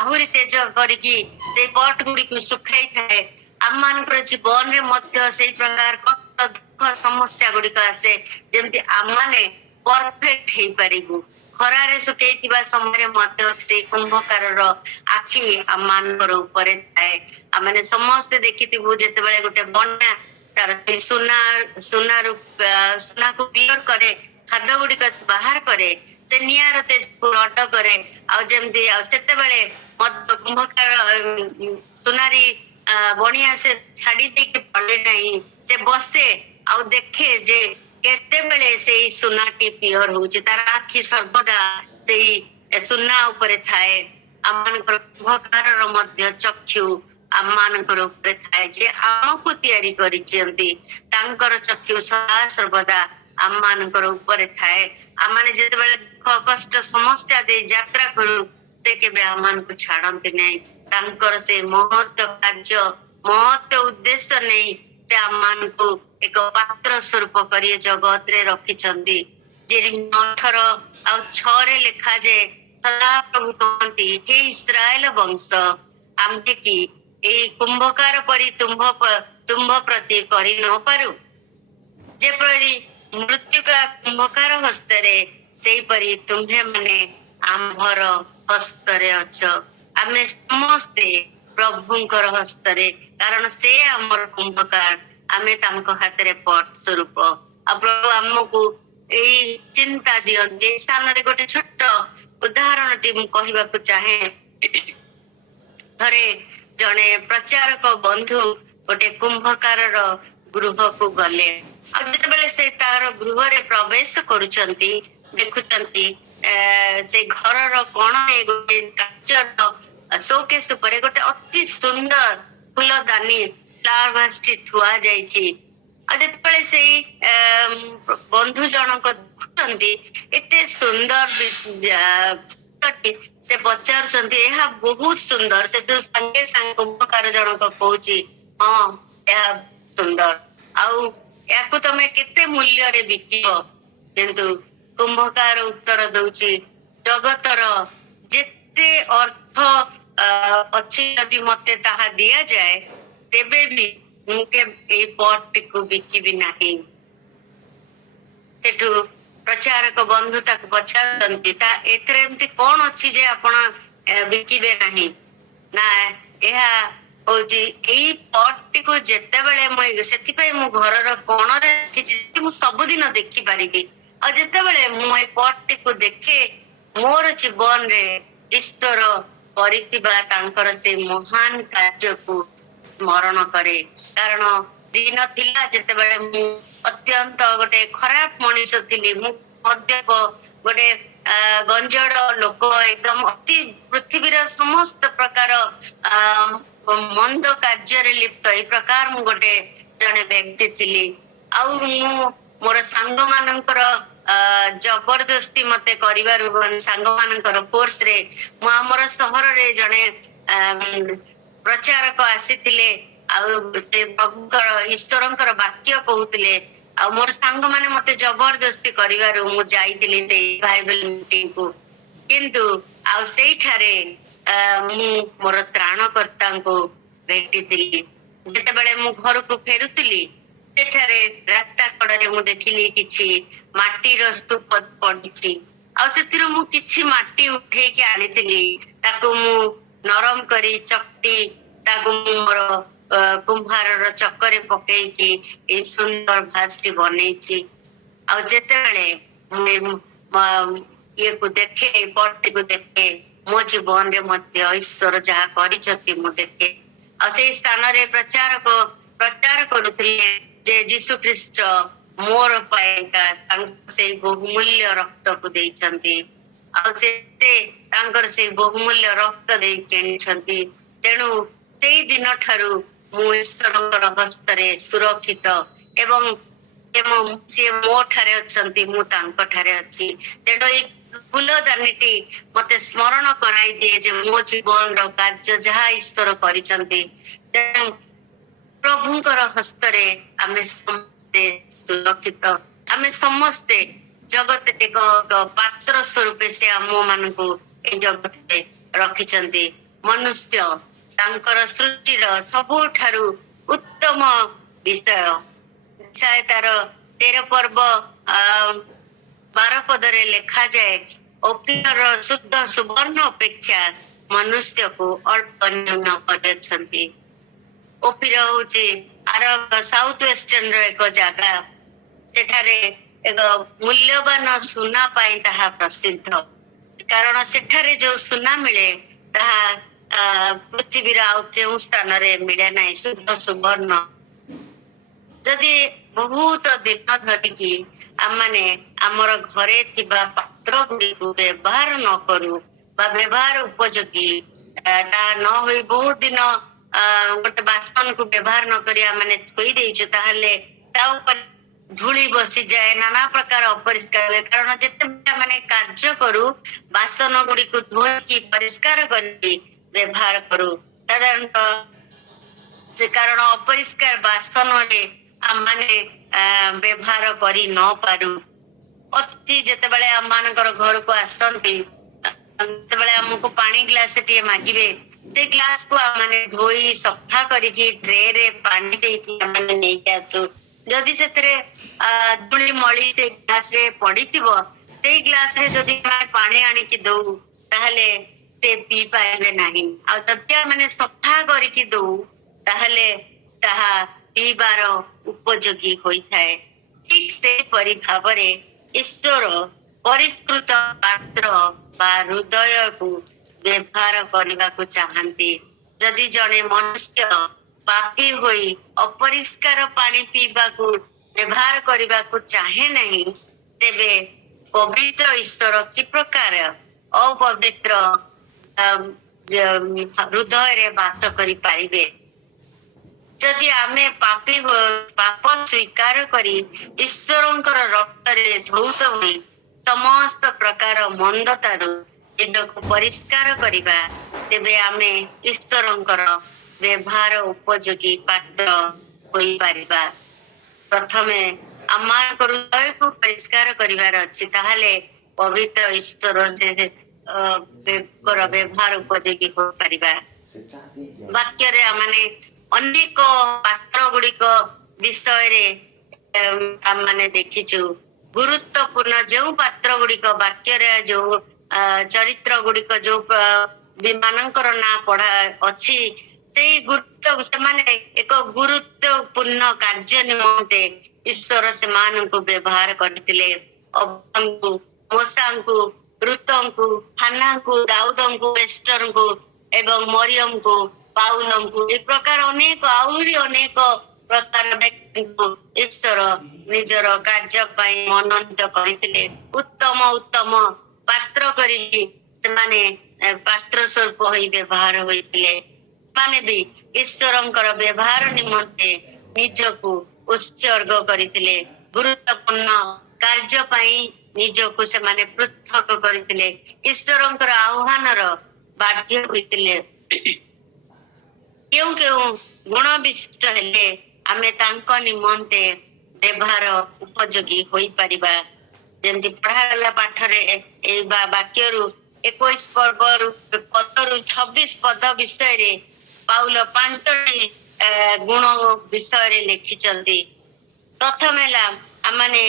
ଆହୁରି ତେଜ କରିକି ସେଇ ପଟ ଗୁଡିକୁ ଶୁଖାଇଥାଏ। ଆମ ମାନଙ୍କର ଜୀବନରେ ମଧ୍ୟ ସେଇ ପ୍ରକାର କଷ୍ଟ ଦୁଃଖ ସମସ୍ୟା ଗୁଡିକ ଆସେ ଯେମିତି ଆମମାନେ ପରଫେକ୍ଟ ହେଇପାରିବୁ। ଖରାରେ ଶୁଖେଇଥିବା ସମୟରେ ମଧ୍ୟ ସେଇ କୁମ୍ଭକାରର ଆଖି ଆମ ମାନଙ୍କର ଉପରେ ଥାଏ। ଆମେ ସମସ୍ତେ ଦେଖିଥିବୁ ଯେତେବେଳେ ଗୋଟେ ବନ୍ୟା ତାର ସେଇ ସୁନାରୁ ସୁନାକୁ କ୍ଲିୟର କରେ, ଖାଦ୍ୟ ଗୁଡିକ ବାହାର କରେ, ସେ ନିଆଁର ତେଜକୁ ରଡ କରେ। ଆଉ ଯେମିତି ଆଉ ସେତେବେଳେ ମଧ୍ୟ କୁମ୍ଭକାର ସୁନାରୀ ବଣିଆ ସେ ଛାଡି ଦେଇକି ପଡେ ନାହିଁ, ସେ ବସେ ଆଉ ଦେଖେ ଯେ କେତେବେଳେ ସେଇ ସୁନାଟି ପିଓର ହଉଛି। ତାର ଆଖି ସର୍ବଦା ସେଇ ସୁନା ଉପରେ ଥାଏ। ଆମମାନଙ୍କର କୁମ୍ଭକାରର ମଧ୍ୟ ଚକ୍ଷୁ ଆମ ମାନଙ୍କର ଉପରେ ଥାଏ, ଯେ ଆମକୁ ତିଆରି କରିଛନ୍ତି ତାଙ୍କର ଚକ୍ଷୁ ସଦା ସର୍ବଦା ଆମ ମାନଙ୍କର ଉପରେ ଥାଏ। ଆମମାନେ ଯେତେବେଳେ ଦୁଃଖ କଷ୍ଟ ସମସ୍ୟା ଦେଇ ଯାତ୍ରା କରୁ ସେ କେବେ ଆମମାନଙ୍କୁ ଛାଡନ୍ତି ନାହିଁ। ତାଙ୍କର ସେ ମହତ କାର୍ଯ୍ୟ ମହତ ଉଦ୍ଦେଶ୍ୟ ନେଇ ସେ ଆମମାନଙ୍କୁ ଏକ ପାତ୍ର ସ୍ୱରୂପ କରି ଜଗତରେ ରଖିଛନ୍ତି। 18:6 ଲେଖାଯାଏ, ସଦାପ୍ରଭୁ କହନ୍ତି, ହେ ଇସ୍ରାଏଲ ବଂଶ, ଆମ୍ଭେ କି ଏଇ କୁମ୍ଭକାର ପରି ତୁମ୍ଭ ପ୍ରତି କରି ନ ପାରୁ? ଯେପରି ମୃତ୍ୟୁକା କୁମ୍ଭକାର ହସ୍ତରେ ସେଇପରି ତୁମ୍ଭେ ମାନେ ଆମ୍ଭର ହସ୍ତରେ ଅଛ। ଆମେ ସମସ୍ତେ ପ୍ରଭୁଙ୍କର ହସ୍ତରେ, କାରଣ ସେ ଆମର କୁମ୍ଭକାର, ଆମେ ତାଙ୍କ ହାତରେ ପଟ ସ୍ୱରୂପ। ଆଉ ପ୍ରଭୁ ଆମକୁ ଏଇ ଚିନ୍ତା ଦିଅନ୍ତି। ଏଇ ସ୍ଥାନରେ ଗୋଟେ ଛୋଟ ଉଦାହରଣଟି ମୁଁ କହିବାକୁ ଚାହେଁ। ଥରେ ଜଣେ ପ୍ରଚାରକ ବନ୍ଧୁ ଗୋଟେ କୁମ୍ଭକାରର ଗୃହକୁ ଗଲେ। ଆଉ ଯେତେବେଳେ ସେ ତାର ଗୃହରେ ପ୍ରବେଶ କରୁଛନ୍ତି, ଦେଖୁଛନ୍ତି ସେ ଘରର କୋଣରେ ଗୋଟେ କାଚର ଶୋକେସ୍ ଉପରେ ଗୋଟେ ଅତି ସୁନ୍ଦର ଫୁଲଦାନୀ ଫ୍ଲାୱାର ଭାସଟି ଥୁଆ ଯାଇଛି। ଆଉ ଯେତେବେଳେ ସେଇ ବନ୍ଧୁ ଜଣକ ଦେଖୁଛନ୍ତି ଏତେ ସୁନ୍ଦର ସେ ପଚାରୁଛନ୍ତି, ଏହା ବହୁତ ସୁନ୍ଦର। ସେଠୁ ସାଙ୍ଗେ ସାଙ୍ଗେ କୁମ୍ଭକାର ଜଣକ କହୁଛି, ହଁ ଏହା ସୁନ୍ଦର, ଆଉ ଏହାକୁ ତମେ କେତେ ମୂଲ୍ୟରେ ବିକିବ? କିନ୍ତୁ କୁମ୍ଭକାର ଉତ୍ତର ଦଉଛି, ଜଗତର ଯେତେ ଅର୍ଥ ଅଛି ଯଦି ମତେ ତାହା ଦିଆଯାଏ ତେବେ ବି ମୁଁ ଏଇ ପଟଟିକୁ ବିକିବି ନାହିଁ। ସେଠୁ ପ୍ରଚାରକ ବନ୍ଧୁ ତାକୁ ପଚାରୁଛନ୍ତି, ଏଥିରେ ଏମିତି କଣ ଅଛି ଯେ ଆପଣ ବିକିବେ ନାହିଁ? ନା, ଏହା ହଉଛି ଏଇ ପଟଟିକୁ ଯେତେବେଳେ ସେଥିପାଇଁ ମୁଁ ଘରର କୋଣରେ ରଖିଛି, ମୁଁ ସବୁଦିନ ଦେଖିପାରିବି। ଆଉ ଯେତେବେଳେ ମୁଁ ଏଇ ପଟଟିକୁ ଦେଖେ, ମୋର ଜୀବନରେ ଈଶ୍ୱର କରିଥିବା ତାଙ୍କର ସେ ମହାନ କାର୍ଯ୍ୟକୁ ସ୍ମରଣ କରେ। କାରଣ ଦିନ ଥିଲା ଯେତେବେଳେ ମୁଁ ଅତ୍ୟନ୍ତ ଗୋଟେ ଖରାପ ମଣିଷ ଥିଲି। ମୁଁ ମଦ୍ୟପ, ଗୋଟେ ଗଞ୍ଜଡ ଲୋକ, ଏକଦମ ଅତି ପୃଥିବୀର ସମସ୍ତ ପ୍ରକାର ମନ୍ଦ କାର୍ଯ୍ୟରେ ଲିପ୍ତ, ଏଇ ପ୍ରକାର ମୁଁ ଗୋଟେ ଜଣେ ବ୍ୟକ୍ତି ଥିଲି। ଆଉ ମୁଁ ମୋର ସାଙ୍ଗ ମାନଙ୍କର ଜବରଦସ୍ତି ମତେ କରିବାରୁ, ସାଙ୍ଗ ମାନଙ୍କର ଫୋର୍ସ ରେ ମୁଁ ଆମର ସହରରେ ଜଣେ ପ୍ରଚାରକ ଆସିଥିଲେ, ଆଉ ସେ ପ୍ରଭୁଙ୍କର ଈଶ୍ୱରଙ୍କର ବାକ୍ୟ କହୁଥିଲେ। ଆଉ ମୋର ସାଙ୍ଗମାନେ ମତେ ଜବରଦସ୍ତି କରିବାରୁ ମୁଁ ଯାଇଥିଲି ସେଇ ବାଇବେଲ ମିଟିଂକୁ। କିନ୍ତୁ ଆଉ ସେଇଠାରେ ମୁଁ ମୋର ତ୍ରାଣକର୍ତ୍ତାଙ୍କୁ ଭେଟିଥିଲି। ଯେତେବେଳେ ମୁଁ ଘରକୁ ଫେରୁଥିଲି, ସେଠାରେ ରାସ୍ତା କଡରେ ମୁଁ ଦେଖିଲି କିଛି ମାଟିର ସ୍ତୂପ ପଡିଛି। ଆଉ ସେଥିରୁ ମୁଁ କିଛି ମାଟି ଉଠେଇକି ଆଣିଥିଲି। ତାକୁ ମୁଁ ନରମ କରି ଚକଟି ତାକୁ ମୁଁ ମୋର କୁମ୍ଭାରର ଚକରେ ପକେଇକି ଏଇ ସୁନ୍ଦର ଭାସଟି ବନେଇଛି। ଆଉ ଯେତେବେଳେ ଇଏକୁ ଦେଖେ, ପଟଟିକୁ ଦେଖେ, ମୋ ଜୀବନରେ ମଧ୍ୟ ଈଶ୍ୱର ଯାହା କରିଛନ୍ତି ମୁଁ ଦେଖେ। ଆଉ ସେଇ ସ୍ଥାନରେ ପ୍ରଚାର କରୁଥିଲେ ଯେ ଯୀଶୁ ଖ୍ରୀଷ୍ଟ ମୋର ପାଇଁକା ସେଇ ବହୁମୂଲ୍ୟ ରକ୍ତକୁ ଦେଇଛନ୍ତି। ଆଉ ତାଙ୍କର ସେଇ ବହୁମୂଲ୍ୟ ରକ୍ତ ଦେଇ କିଣିଛନ୍ତି। ତେଣୁ ସେଇ ଦିନ ଠାରୁ ମୁଁ ଈଶ୍ୱରଙ୍କର ହସ୍ତରେ ସୁରକ୍ଷିତ, ଏବଂ ସିଏ ମୋ ଠାରେ ଅଛନ୍ତି, ମୁଁ ତାଙ୍କ ଠାରେ ଅଛି। ତେଣୁ ଏଇ ଫୁଲଦାନୀଟି ମତେ ସ୍ମରଣ କରାଇ ଦିଏ ଯେ ମୋ ଜୀବନର କାର୍ଯ୍ୟ ଯାହା ଈଶ୍ୱର କରିଛନ୍ତି। ତେଣୁ ପ୍ରଭୁଙ୍କର ହସ୍ତରେ ଆମେ ସମସ୍ତେ ସୁରକ୍ଷିତ। ଆମେ ସମସ୍ତେ ଜଗତ ଏକ ପାତ୍ର ସ୍ୱରୂପେ ସେ ଆମ ମାନଙ୍କୁ ଏଇ ଜଗତରେ ରଖିଛନ୍ତି। ମନୁଷ୍ୟ ତାଙ୍କର ସୃଷ୍ଟିର ସବୁଠାରୁ उत्तम विषय विषय तार 13 पर्व 12 पदरे लेखा जाए अफिर शुद्ध सुवर्ण अपेक्षा मनुष्य को अल्प न्यून कर ओपिर हूँ आर साउथ वेस्टर्न एक जगह सेठारे एक मूल्यवान सुना पाई ताहा प्रसिद्ध कारण सेठारे जो सुना मिले ताहा पृथ्वीर आउ केउ स्थान रे मिले नहीं शुद्ध सुवर्ण जदि बहुत दिन धरिकी आमने आमर घरे थिबा पात्र गुड़िक व्यवहार न करू बा व्यवहार उपयोगी ता न होई बहुत दिन गोटे बासन को व्यवहार न करी आमने थोई देइछु ताहले ता ऊपर धूली बसी जाए नाना प्रकार अपरिष्कार हुए कारण जिते मैंने कार्य करू बासन गुड़ी को धोई परिष्कार करी व्यवहार करू साधारणतः से कारण अपरिष्कार बासन आमने व्यवहार करी न पारू अति जितेबाला आम मानकर घर को आसती आमको पानी ग्लास टे मागिबे से ग्लास को आमने धोई सफा करके ट्रे रे पानी देकी आमने नेकी आसू जदि से धूली मली से ग्लास रे पड़ी से ग्लास रे जदि पानी आनिकी दऊ ताहले से पी पाइबे नहीं आ जदि मैंने सफा करके दऊ ताहले ताहा पीबार उपयोगी होइथाए ठीक से परि भावरे ईश्वर परिष्कृत पात्र बा हृदय को व्यवहार करने को चाहती जदि जड़े मनुष्य पापी होई अपरिष्कार पानी पीबा को व्यवहार करने को चाहे नहीं तेबे पवित्र ईश्वर कि प्रकार अपवित्र हृदय रे बात करि पारिबे जदि आमे पापी पाप स्वीकार करी ईश्वरंकर रक्तरे धौत होई समस्त प्रकार मंदतारू को परिष्कार करिबा तेबे आमे ईश्वरंकर व्यवहार उपयोगी पात्र होई पारिबा प्रथमे आमार हृदय को परिष्कार करिवार अछि ताहाले पवित्र ईश्वर से व्यवहार उपयोगी हो पारिबा वाक्य रे आमाने अनेक पात्र गुड़िक विषय आमने देखिचु गुरुत्वपूर्ण जो पात्र गुड़िक वाक्य जो चरित्र गुड़िक जो मानकर ना पढ़ा अच्छी से गुरुत्व से माने एक गुरुत्वपूर्ण कार्य निमंते ईश्वर से मान को व्यवहार करथिले अब्राहम मूसा को रुत को हाना को दाऊद को एस्टर को एवं मरियम को पाउल को एक प्रकार अनेक आहुरी अनेक प्रकार व्यक्ति को ईश्वर निजर कार्य पाई मनोनीत करथिले उत्तम उत्तम पात्र करी माने पात्र स्वरूप होई व्यवहार होइतिले माने भी ईश्वरंकर व्यवहार निमंते निजको उत्सर्ग करथिले गुरुत्वपूर्ण कार्य पाई निजको से माने पृथक करथिले ईश्वरंकर आह्वानर बाध्य होइतिले क्यों क्यों गुण विशिष्ट हेले आमे तांको निमंते व्यवहार उपयोगी होई परिबा जेमति पढ़ागला पाठरे ए वाक्यरु 21 पर्वरु पदरु 26 पद विषय रे पाउल 5 गुण विषय रे लिखि चलती प्रथम है आमने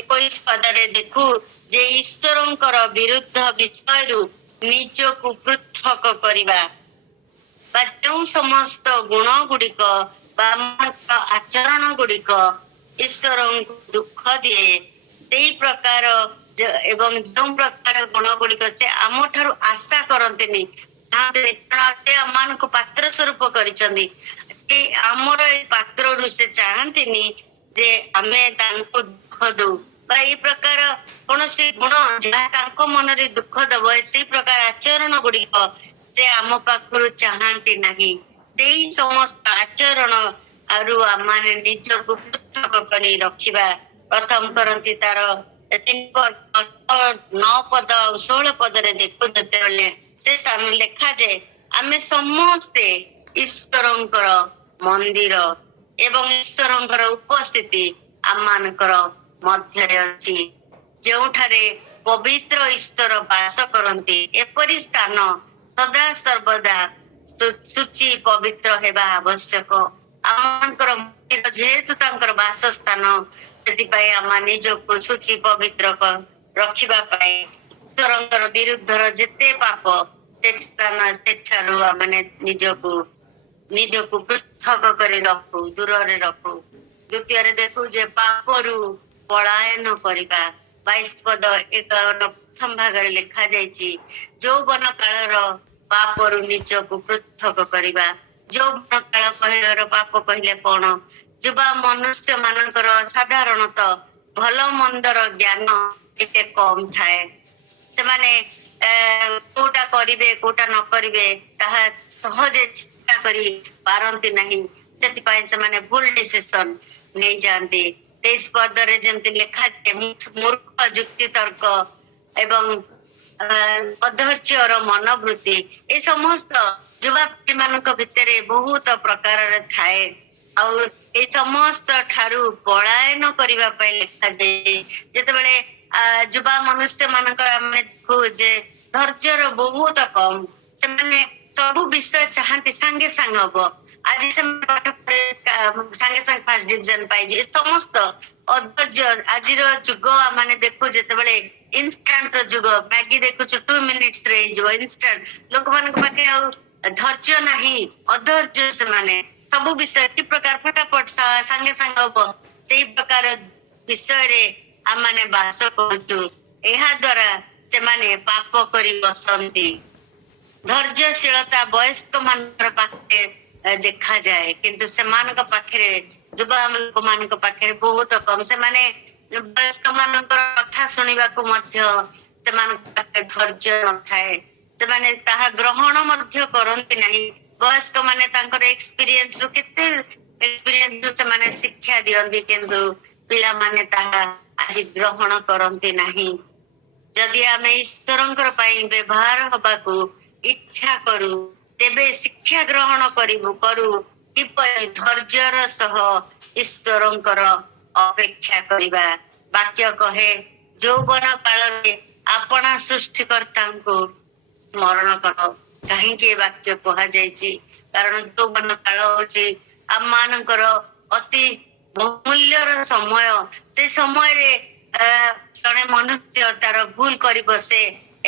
21 पदरे देखू जे ईश्वरंकर विरुद्ध विषय निज को पृथक करिबा जो समस्त गुण गुड़िक आचरण गुड़िक ईश्वर दुख दिए से प्रकार एवं जो प्रकार गुण गुड़िक से आम ठारू आशा करते से आम को पात्र स्वरूप करमर पात्र से चाहती जे आमे दुख दू ये प्रकार कौन से गुण जहाँ मन रे दुख दब से प्रकार आचरण गुड़िक से आम पाखु चाहती नहीं समस्त आचरण माने निज को पृथक कर रखा प्रथम करती तार 9 पद 16 पदरे देखो जिते से स्थान लेखा जाए आमे समस्ते ईश्वरंकर मंदिर एवं ईश्वरंकर उपस्थिति आम मानकर मध्य अच्छी जोठारे पवित्र ईश्वर वास करती एपरी स्थान सदा सर्वदा ଶୁଚି ପବିତ୍ର ହେବା ଆବଶ୍ୟକ। ଆମମାନଙ୍କର ମନ୍ଦିର ଯେହେତୁ ତାଙ୍କର ବାସସ୍ଥାନ, ସେଥିପାଇଁ ଆମ ନିଜକୁ ଶୁଚି ପବିତ୍ର ରଖିବା ପାଇଁ ଈଶ୍ୱରଙ୍କର ବିରୁଦ୍ଧର ଯେତେ ପାପ ସେଠାରୁ ଆମେ ନିଜକୁ ପୃଥକ କରି ରଖୁ, ଦୂରରେ ରଖୁ। ଦ୍ୱିତୀୟରେ ଦେଖୁ ଯେ ପାପରୁ ପଳାୟନ କରିବା। 22 ପଦ 51 ପ୍ରଥମ ଭାଗରେ ଲେଖାଯାଇଛି, ଯୌବନ କାଳର ପାପରୁ ନିଜକୁ ପୃଥକ କରିବା। ଯୌବନ କାଳ କହିବାର ପାପ କହିଲେ କଣ? ଯୁବା ମନୁଷ୍ୟ ମାନଙ୍କର ସାଧାରଣତଃ ଭଲ ମନ୍ଦର ଜ୍ଞାନ ଟିକେ କମ୍ ଥାଏ। ସେମାନେ କୋଉଟା କରିବେ କୋଉଟା ନ କରିବେ ତାହା ସହଜେ ଚିନ୍ତା କରି ପାରନ୍ତି ନାହିଁ। ସେଥିପାଇଁ ସେମାନେ ଭୁଲ ଡିସିସନ ନେଇଯାଆନ୍ତି। 23 ପଦରେ ଯେମିତି ଲେଖାଯାଏ, ମୂର୍ଖ ଯୁକ୍ତି ତର୍କ ଏବଂ ଅଧୈର୍ଯ୍ୟର ମନୋବୃତ୍ତି, ଏ ସମସ୍ତ ଯୁବାପିଢି ମାନଙ୍କ ଭିତରେ ବହୁତ ପ୍ରକାରରେ ଥାଏ। ଆଉ ଏ ସମସ୍ତ ଠାରୁ ପଳାୟନ କରିବା ପାଇଁ ଲେଖାଯାଏ। ଯେତେବେଳେ ଯୁବା ମନୁଷ୍ୟ ମାନଙ୍କର ଆମେ ଦେଖୁ ଯେ ଧୈର୍ଯ୍ୟର ବହୁତ କମ। ସେମାନେ ସବୁ ବିଷୟ ଚାହାନ୍ତି ସାଙ୍ଗେ ସାଙ୍ଗେ ହବ। ଆଜି ସେମାନେ ପାଠ ପଢେ ସାଙ୍ଗେ ସାଙ୍ଗେ ଫାର୍ଷ୍ଟ ଡିଭିଜନ ପାଇଛି। ଏ ସମସ୍ତ ଅଧୈର୍ଯ୍ୟ ଆଜିର ଯୁଗ ମାନେ ଦେଖୁ, ଯେତେବେଳେ ଇନଷ୍ଟାଣ୍ଟ ଯୁଗ, ମ୍ୟାଗି ଦେଖୁଛୁ 2 minutes ରେ ହେଇଯିବ ଇନଷ୍ଟାଣ୍ଟ। ଲୋକମାନଙ୍କ ପାଖରେ ଆଉ ଧୈର୍ଯ୍ୟ ନାହିଁ, ଅଧୈର୍ଯ୍ୟ। ସେମାନେ ସବୁ ବିଷୟ କି ପ୍ରକାର ଫଟାଫଟ ସାଙ୍ଗେ ସାଙ୍ଗେ ହବ, ସେଇ ପ୍ରକାର ବିଷୟରେ ଆମେ ବାସ କରୁଛୁ। ଏହା ଦ୍ଵାରା ସେମାନେ ପାପ କରି ବସନ୍ତି। ଧୈର୍ଯ୍ୟଶୀଳତା ବୟସ୍କ ମାନଙ୍କର ପାଖରେ ଦେଖାଯାଏ, କିନ୍ତୁ ସେମାନଙ୍କ ପାଖରେ, ଯୁବା ଲୋକ ମାନଙ୍କ ପାଖରେ ବହୁତ କମ। ସେମାନେ ବୟସ୍କ ମାନଙ୍କର କଥା ଶୁଣିବାକୁ ମଧ୍ୟ ସେମାନଙ୍କ ପାଖରେ ଧୈର୍ଯ୍ୟ ନଥାଏ। ସେମାନେ ତାହା ଗ୍ରହଣ ମଧ୍ୟ କରନ୍ତି ନାହିଁ। ବୟସ୍କ ମାନେ ତାଙ୍କର ଏକ୍ସପିରିଏନ୍ସ ରୁ କେତେ ଏକ୍ସପିରିଏନ୍ସ ରୁ ସେମାନେ ଶିକ୍ଷା ଦିଅନ୍ତି, କିନ୍ତୁ ପିଲାମାନେ ତାହା ଆଜି ଗ୍ରହଣ କରନ୍ତି ନାହିଁ। ଯଦି ଆମେ ଈଶ୍ୱରଙ୍କର ପାଇଁ ବ୍ୟବହାର ହବାକୁ ଇଚ୍ଛା କରୁ, ତେବେ ଶିକ୍ଷା ଗ୍ରହଣ କରୁ କିପରି ଧୈର୍ଯ୍ୟର ସହ ଈଶ୍ୱରଙ୍କର ଅପେକ୍ଷା କରିବା। ବାକ୍ୟ କହେ, ଯୌବନ କାଳରେ ଆପଣା ସୃଷ୍ଟିକର୍ତ୍ତାଙ୍କୁ ସ୍ମରଣ କର। କାହିଁକି ଏ ବାକ୍ୟ କୁହାଯାଇଛି? କାରଣ ଯୌବନ କାଳ ହଉଛି ଆମ ମାନଙ୍କର ଅତି ବହୁମୂଲ୍ୟର ସମୟ। ସେ ସମୟରେ ଜଣେ ମନୁଷ୍ୟ ତାର ଭୁଲ କରି ବସେ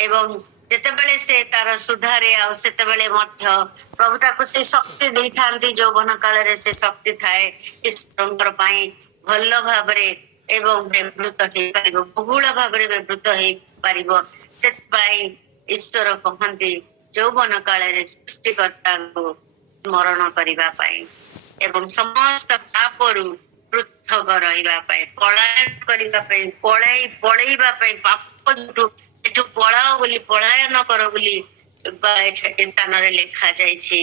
ଏବଂ ଯେତେବେଳେ ସେ ତାର ସୁଧାରେ, ଆଉ ସେତେବେଳେ ମଧ୍ୟ ପ୍ରଭୁ ତାକୁ ସେ ଶକ୍ତି ଦେଇଥାନ୍ତି। ଯୌବନ କାଳରେ ସେ ଶକ୍ତି ଥାଏ ଈଶ୍ୱରଙ୍କର ପାଇଁ ଭଲ ଭାବରେ ଏବଂ ବ୍ୟବହୃତ ହେଇପାରିବ, ବହୁଳ ଭାବରେ ବ୍ୟବହୃତ ହେଇପାରିବ। ସେଥିପାଇଁ ଈଶ୍ୱର କହନ୍ତି ଯୌବନ କାଳରେ ସୃଷ୍ଟିକର୍ତ୍ତାଙ୍କୁ ସ୍ମରଣ କରିବା ପାଇଁ ଏବଂ ସମସ୍ତ ପାପରୁ ପୃଥକ ରହିବା ପାଇଁ, ପଳାୟନ କରିବା ପାଇଁ, ପଳେଇବା ପାଇଁ, ପାପ ଏଠୁ ପଳାଅ ବୋଲି, ପଳାୟନ କର ବୋଲି ଏଠି ସ୍ଥାନରେ ଲେଖାଯାଇଛି।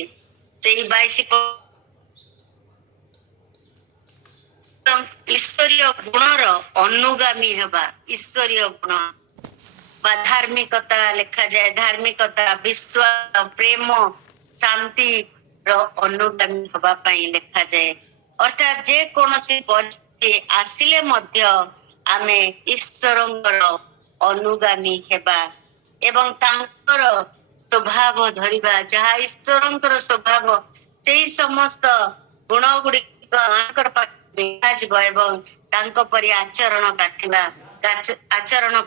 ସେଇ 22 ଈଶ୍ୱରୀୟ ଗୁଣର ଅନୁଗାମୀ ହେବା। ଈଶ୍ୱରୀୟ ଗୁଣ ବା ଧାର୍ମିକତା ଲେଖାଯାଏ। ଧାର୍ମିକତା, ବିଶ୍ୱାସ, ପ୍ରେମ, ଶାନ୍ତିର ଅନୁଗାମୀ ହବା ପାଇଁ ଲେଖାଯାଏ। ଅର୍ଥାତ୍ ଯେ କୌଣସି ପରିସ୍ଥିତି ଆସିଲେ ମଧ୍ୟ ଆମେ ଈଶ୍ୱରଙ୍କର ଅନୁଗାମୀ ହେବା ଏବଂ ତାଙ୍କର ସ୍ୱଭାବ ଧରିବା। ଯାହା ଈଶ୍ୱରଙ୍କର ସ୍ୱଭାବ, ସେଇ ସମସ୍ତ ଗୁଣ ଗୁଡିକ ତାଙ୍କର ପାଖରେ ଦେଖାଯିବ ଏବଂ ତାଙ୍କ ପରି ଆଚରଣ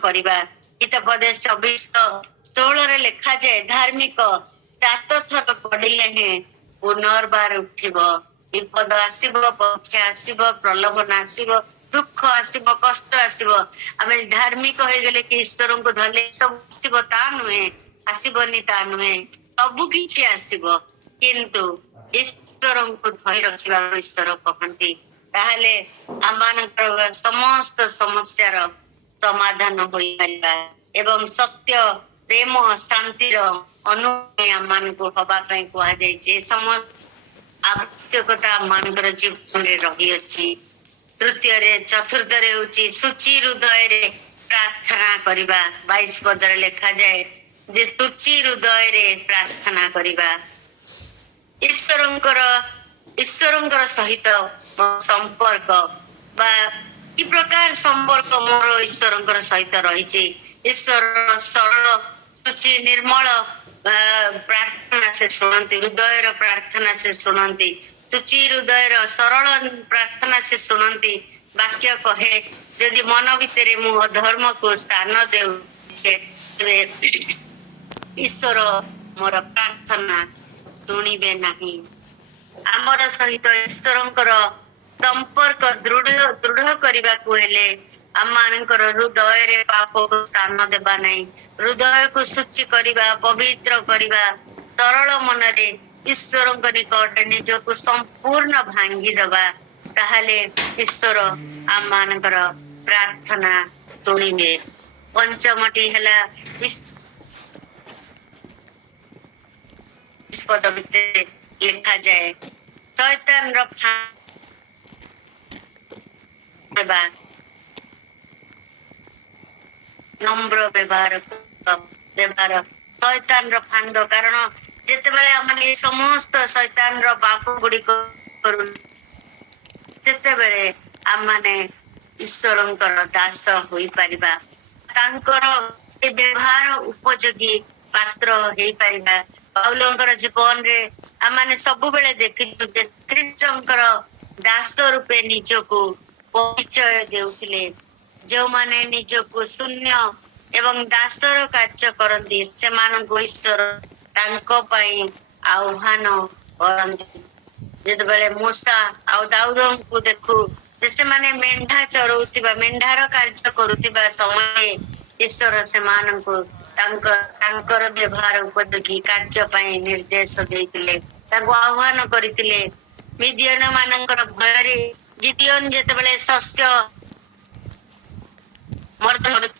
କରିବା। ହିତୋପଦେଶ 24:16 ଲେଖାଯାଏ, ଧାର୍ମିକ 7 ଥର ପଡିଲେ ହିଁ ପୁନର୍ବାର ଉଠିବ। ବିପଦ ଆସିବ, ପରୀକ୍ଷା ଆସିବ, ପ୍ରଲୋଭନ ଆସିବ, ଦୁଃଖ ଆସିବ, କଷ୍ଟ ଆସିବ। ଆମେ ଧାର୍ମିକ ହେଇଗଲେ କି ଈଶ୍ୱରଙ୍କୁ ଧରିଲେ ସବୁ ଆସିବ ତା ନୁହେଁ, ଆସିବନି ତା ନୁହେଁ, ସବୁ କିଛି ଆସିବ। କିନ୍ତୁ ଈଶ୍ୱରଙ୍କୁ ଧରି ରଖିବାକୁ ଈଶ୍ୱର କହନ୍ତି। ତାହେଲେ ଆମମାନଙ୍କର ସମସ୍ତ ସମସ୍ୟାର ସମାଧାନ ହୋଇପାରିବା ଏବଂ ସତ୍ୟ, ପ୍ରେମ, ଶାନ୍ତିର ଅନୁଭୂତି ଆମମାନଙ୍କୁ ହବା ପାଇଁ କୁହାଯାଇଛି। ଏ ସମସ୍ତ ଆବଶ୍ୟକତା ଆମମାନଙ୍କର ଜୀବନରେ ରହିଅଛି। ଚତୁର୍ଥରେ ହଉଛି ଶୁଚି ହୃଦୟରେ ପ୍ରାର୍ଥନା କରିବା। 22 ପଦରେ ଲେଖାଯାଏ ଯେ ଶୁଚି ହୃଦୟରେ ପ୍ରାର୍ଥନା କରିବା। ଈଶ୍ୱରଙ୍କର ସହିତ ସମ୍ପର୍କ ବା କି ପ୍ରକାର ସମ୍ପର୍କ ମୋର ଈଶ୍ୱରଙ୍କର ସହିତ ରହିଛି। ଈଶ୍ୱର ସରଳ ଶୁଚି ନିର୍ମଳ ପ୍ରାର୍ଥନା ସେ ଶୁଣନ୍ତି, ହୃଦୟର ପ୍ରାର୍ଥନା ସେ ଶୁଣନ୍ତି, ଶୁଚି ହୃଦୟର ସରଳ ପ୍ରାର୍ଥନା ସେ ଶୁଣନ୍ତି। ବାକ୍ୟ କହେ ଯଦି ମନ ଭିତରେ ମୁଁ ଅଧର୍ମକୁ ସ୍ଥାନ ଦେଉଛି ତେବେ ଈଶ୍ୱର ମୋର ପ୍ରାର୍ଥନା ଶୁଣିବେ ନାହିଁ। ଆମର ସହିତ ଈଶ୍ୱରଙ୍କର ସମ୍ପର୍କ ଦୃଢ କରିବାକୁ ହେଲେ ଆମମାନଙ୍କର ହୃଦୟରେ ପାପକୁ ସ୍ଥାନ ଦେବା ନାହିଁ, ହୃଦୟକୁ ଶୁଚି କରିବା, ପବିତ୍ର କରିବା, ସରଳ ମନରେ ଈଶ୍ୱରଙ୍କ ନିକଟରେ ନିଜକୁ ସମ୍ପୂର୍ଣ୍ଣ ଭାଙ୍ଗିଦବା, ତାହେଲେ ଈଶ୍ୱର ଆମମାନଙ୍କର ପ୍ରାର୍ଥନା ଶୁଣିବେ। ପଞ୍ଚମଟି ହେଲା ପଦ ଭିତରେ ଲେଖାଯାଏ ଶୈତାନର ନମ୍ର ବ୍ୟବହାର ଶୈତାନର ଫାନ୍ଦ। କାରଣ ଯେତେବେଳେ ଆମେ ସମସ୍ତ ଶୈତାନର ପାପ ଗୁଡିକ କରୁ ସେତେବେଳେ ଆମମାନେ ଈଶ୍ୱରଙ୍କର ଦାସ ହୋଇପାରିବା, ତାଙ୍କର ଏ ବ୍ୟବହାର ଉପଯୋଗୀ ପାତ୍ର ହେଇପାରିବା। ପାଉଲଙ୍କର ଜୀବନରେ ଆମମାନେ ସବୁବେଳେ ଦେଖିଛୁ ଯେ ଖ୍ରୀଷ୍ଟଙ୍କର ଦାସ ରୂପେ ନିଜକୁ ପରିଚୟ ଦେଉଥିଲେ। ଯେଉଁମାନେ ନିଜକୁ ଶୂନ୍ୟ ଏବଂ ଦାସର କାର୍ଯ୍ୟ କରନ୍ତି ସେମାନଙ୍କୁ ଈଶ୍ୱର ତାଙ୍କ ପାଇଁ ଆହ୍ୱାନ କରନ୍ତି। ଯେତେବେଳେ ମୂଷା ଆଉ ଦାଉଦଙ୍କୁ ଦେଖୁ ଯେ ସେମାନେ ମେଣ୍ଢା ଚରଉଥିବା, ମେଣ୍ଢାର କାର୍ଯ୍ୟ କରୁଥିବା ସମୟରେ ଈଶ୍ୱର ସେମାନଙ୍କୁ ତାଙ୍କର ବ୍ୟବହାର ଉପଯୋଗୀ କାର୍ଯ୍ୟ ପାଇଁ ନିର୍ଦ୍ଦେଶ ଦେଇଥିଲେ, ତାଙ୍କୁ ଆହ୍ୱାନ କରିଥିଲେ। ମିଦିଅନ ମାନଙ୍କର ଭୟରେ ଗିଦିଓନ ଯେତେବେଳେ ଶସ୍ୟ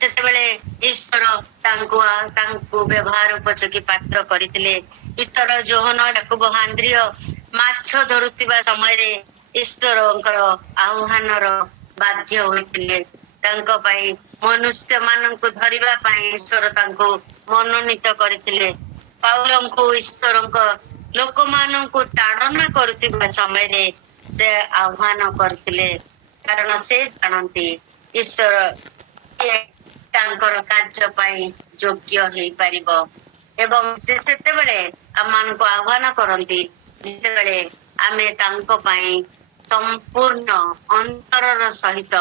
ସେତେବେଳେ ଈଶ୍ୱର ତାଙ୍କୁ ବ୍ୟବହାର ଉପଯୋଗୀ ପାତ୍ର କରିଥିଲେ। ପିତର ଯୋହନ ଡାକୁବ ହାନ୍ଦ୍ରିୟ ମାଛ ଧରୁଥିବା ସମୟରେ ଈଶ୍ୱରଙ୍କର ଆହ୍ୱାନର ବାଧ୍ୟ ହୋଇଥିଲେ। ତାଙ୍କ ପାଇଁ ମନୁଷ୍ୟ ମାନଙ୍କୁ ଧରିବା ପାଇଁ ଈଶ୍ୱର ତାଙ୍କୁ ମନୋନୀତ କରିଥିଲେ। ପାଉଲଙ୍କୁ ଈଶ୍ୱରଙ୍କ ଲୋକମାନଙ୍କୁ ତାଡନା କରୁଥିବା ସମୟରେ ସେ ଆହ୍ୱାନ କରିଥିଲେ, କାରଣ ସେ ଜାଣନ୍ତି ଈଶ୍ୱର ତାଙ୍କର କାର୍ଯ୍ୟ ପାଇଁ ଯୋଗ୍ୟ ହେଇପାରିବ। ଏବଂ ସେ ସେତେବେଳେ ଆମମାନଙ୍କୁ ଆହ୍ୱାନ କରନ୍ତି ଯେତେବେଳେ ଆମେ ତାଙ୍କ ପାଇଁ ସମ୍ପୂର୍ଣ୍ଣ ଅନ୍ତରର ସହିତ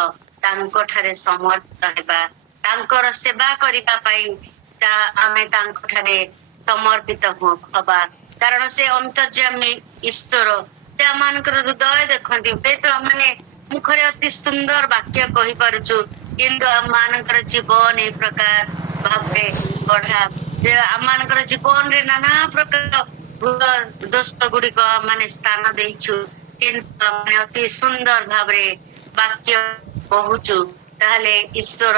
ତାଙ୍କ ଠାରେ ସମର୍ଥ ହେବା, ତାଙ୍କର ସେବା କରିବା ପାଇଁ ଆମେ ତାଙ୍କ ଠାରେ ସମର୍ପିତ ହବା। କାରଣ ସେ ଅନ୍ତର୍ଯ୍ୟାମୀ ଈଶ୍ୱର, ସେ ଆମମାନଙ୍କର ହୃଦୟ ଦେଖନ୍ତି। ହୁଏତ ଆମମାନେ ମୁଖରେ ଅତି ସୁନ୍ଦର ବାକ୍ୟ କହିପାରୁଛୁ, କିନ୍ତୁ ଆମମାନଙ୍କର ଜୀବନ ଏ ପ୍ରକାର ଭାବରେ ଗଢା, ଯେ ଆମମାନଙ୍କର ଜୀବନରେ ନାନା ପ୍ରକାର ଭୁଲ ଦୋଷ ଗୁଡିକ ମାନେ ସ୍ଥାନ ଦେଇଛୁ, କିନ୍ତୁ ଆମେ ଅତି ସୁନ୍ଦର ଭାବରେ ବାକ୍ୟ କହୁଛୁ, ତାହେଲେ ଈଶ୍ୱର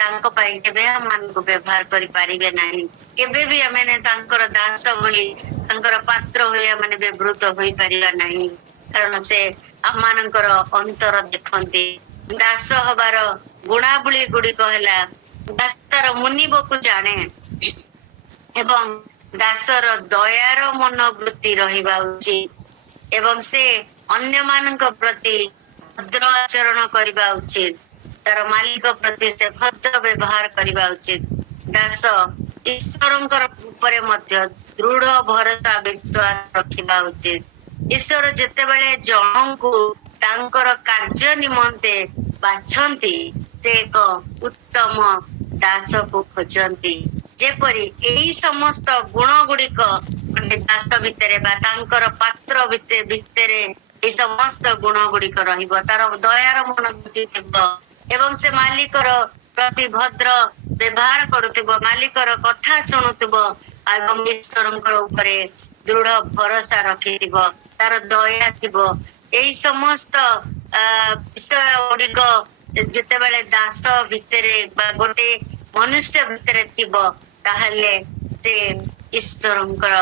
ତାଙ୍କ ପାଇଁ କେବେ ଆମମାନଙ୍କୁ ବ୍ୟବହାର କରିପାରିବେ ନାହିଁ। କେବେ ବି ଆମେ ତାଙ୍କର ଦାସ ଭଳି, ତାଙ୍କର ପାତ୍ର ଭଳି ଆମେ ବ୍ୟବହୃତ ହୋଇପାରିବା ନାହିଁ। କାରଣ ସେ ଆମମାନଙ୍କର ଅନ୍ତର ଦେଖନ୍ତି। ଦାସ ହବାର ଗୁଣାବଳୀ ଗୁଡିକ ହେଲା ଦାସର ମୁନିବକୁ ଜାଣେ ଏବଂ ଦାସର ଦୟାର ମନୋବୃତ୍ତି ରହିବା ଉଚିତ, ଏବଂ ସେ ଅନ୍ୟମାନଙ୍କ ପ୍ରତି ଭଦ୍ର ଆଚରଣ କରିବା ଉଚିତ, ତାର ମାଲିକ ପ୍ରତି ସେ ଭଦ୍ର ବ୍ୟବହାର କରିବା ଉଚିତ। ଦାସ ଈଶ୍ୱରଙ୍କର ଉପରେ ମଧ୍ୟ ଦୃଢ ଭରସା ବିଶ୍ୱାସ ରଖିବା ଉଚିତ। ଈଶ୍ୱର ଯେତେବେଳେ ଜଣଙ୍କୁ ତାଙ୍କର କାର୍ଯ୍ୟ ନିମନ୍ତେ ବାଛନ୍ତି, ସେ ଏକ ଉତ୍ତମ ଦାସକୁ ଖୋଜନ୍ତି। ଯେପରି ଏହି ସମସ୍ତ ଗୁଣ ଗୁଡିକ ଗୋଟେ ଦାସ ଭିତରେ ବା ତାଙ୍କର ପାତ୍ର ଭିତରେ এই ସମସ୍ତ ଗୁଣ ଗୁଡିକ ରହିବ, ତାର ଦୟାର ମନୋବୃତ୍ତି ଥିବ ଏବଂ ସେ ମାଲିକର ପ୍ରତି ଭଦ୍ର ବ୍ୟବହାର କରୁଥିବ, ମାଲିକର କଥା ଶୁଣୁଥିବ ଏବଂ ଈଶ୍ୱରଙ୍କ ଉପରେ ଦୃଢ ଭରସା ରଖିଥିବ, ତାର ଦୟା ଥିବ। ଏଇ ସମସ୍ତ ବିଷୟ ଗୁଡିକ ଯେତେବେଳେ ଦାସ ଭିତରେ ବା ଗୋଟେ ମନୁଷ୍ୟ ଭିତରେ ଥିବ, ତାହେଲେ ସେ ଈଶ୍ୱରଙ୍କର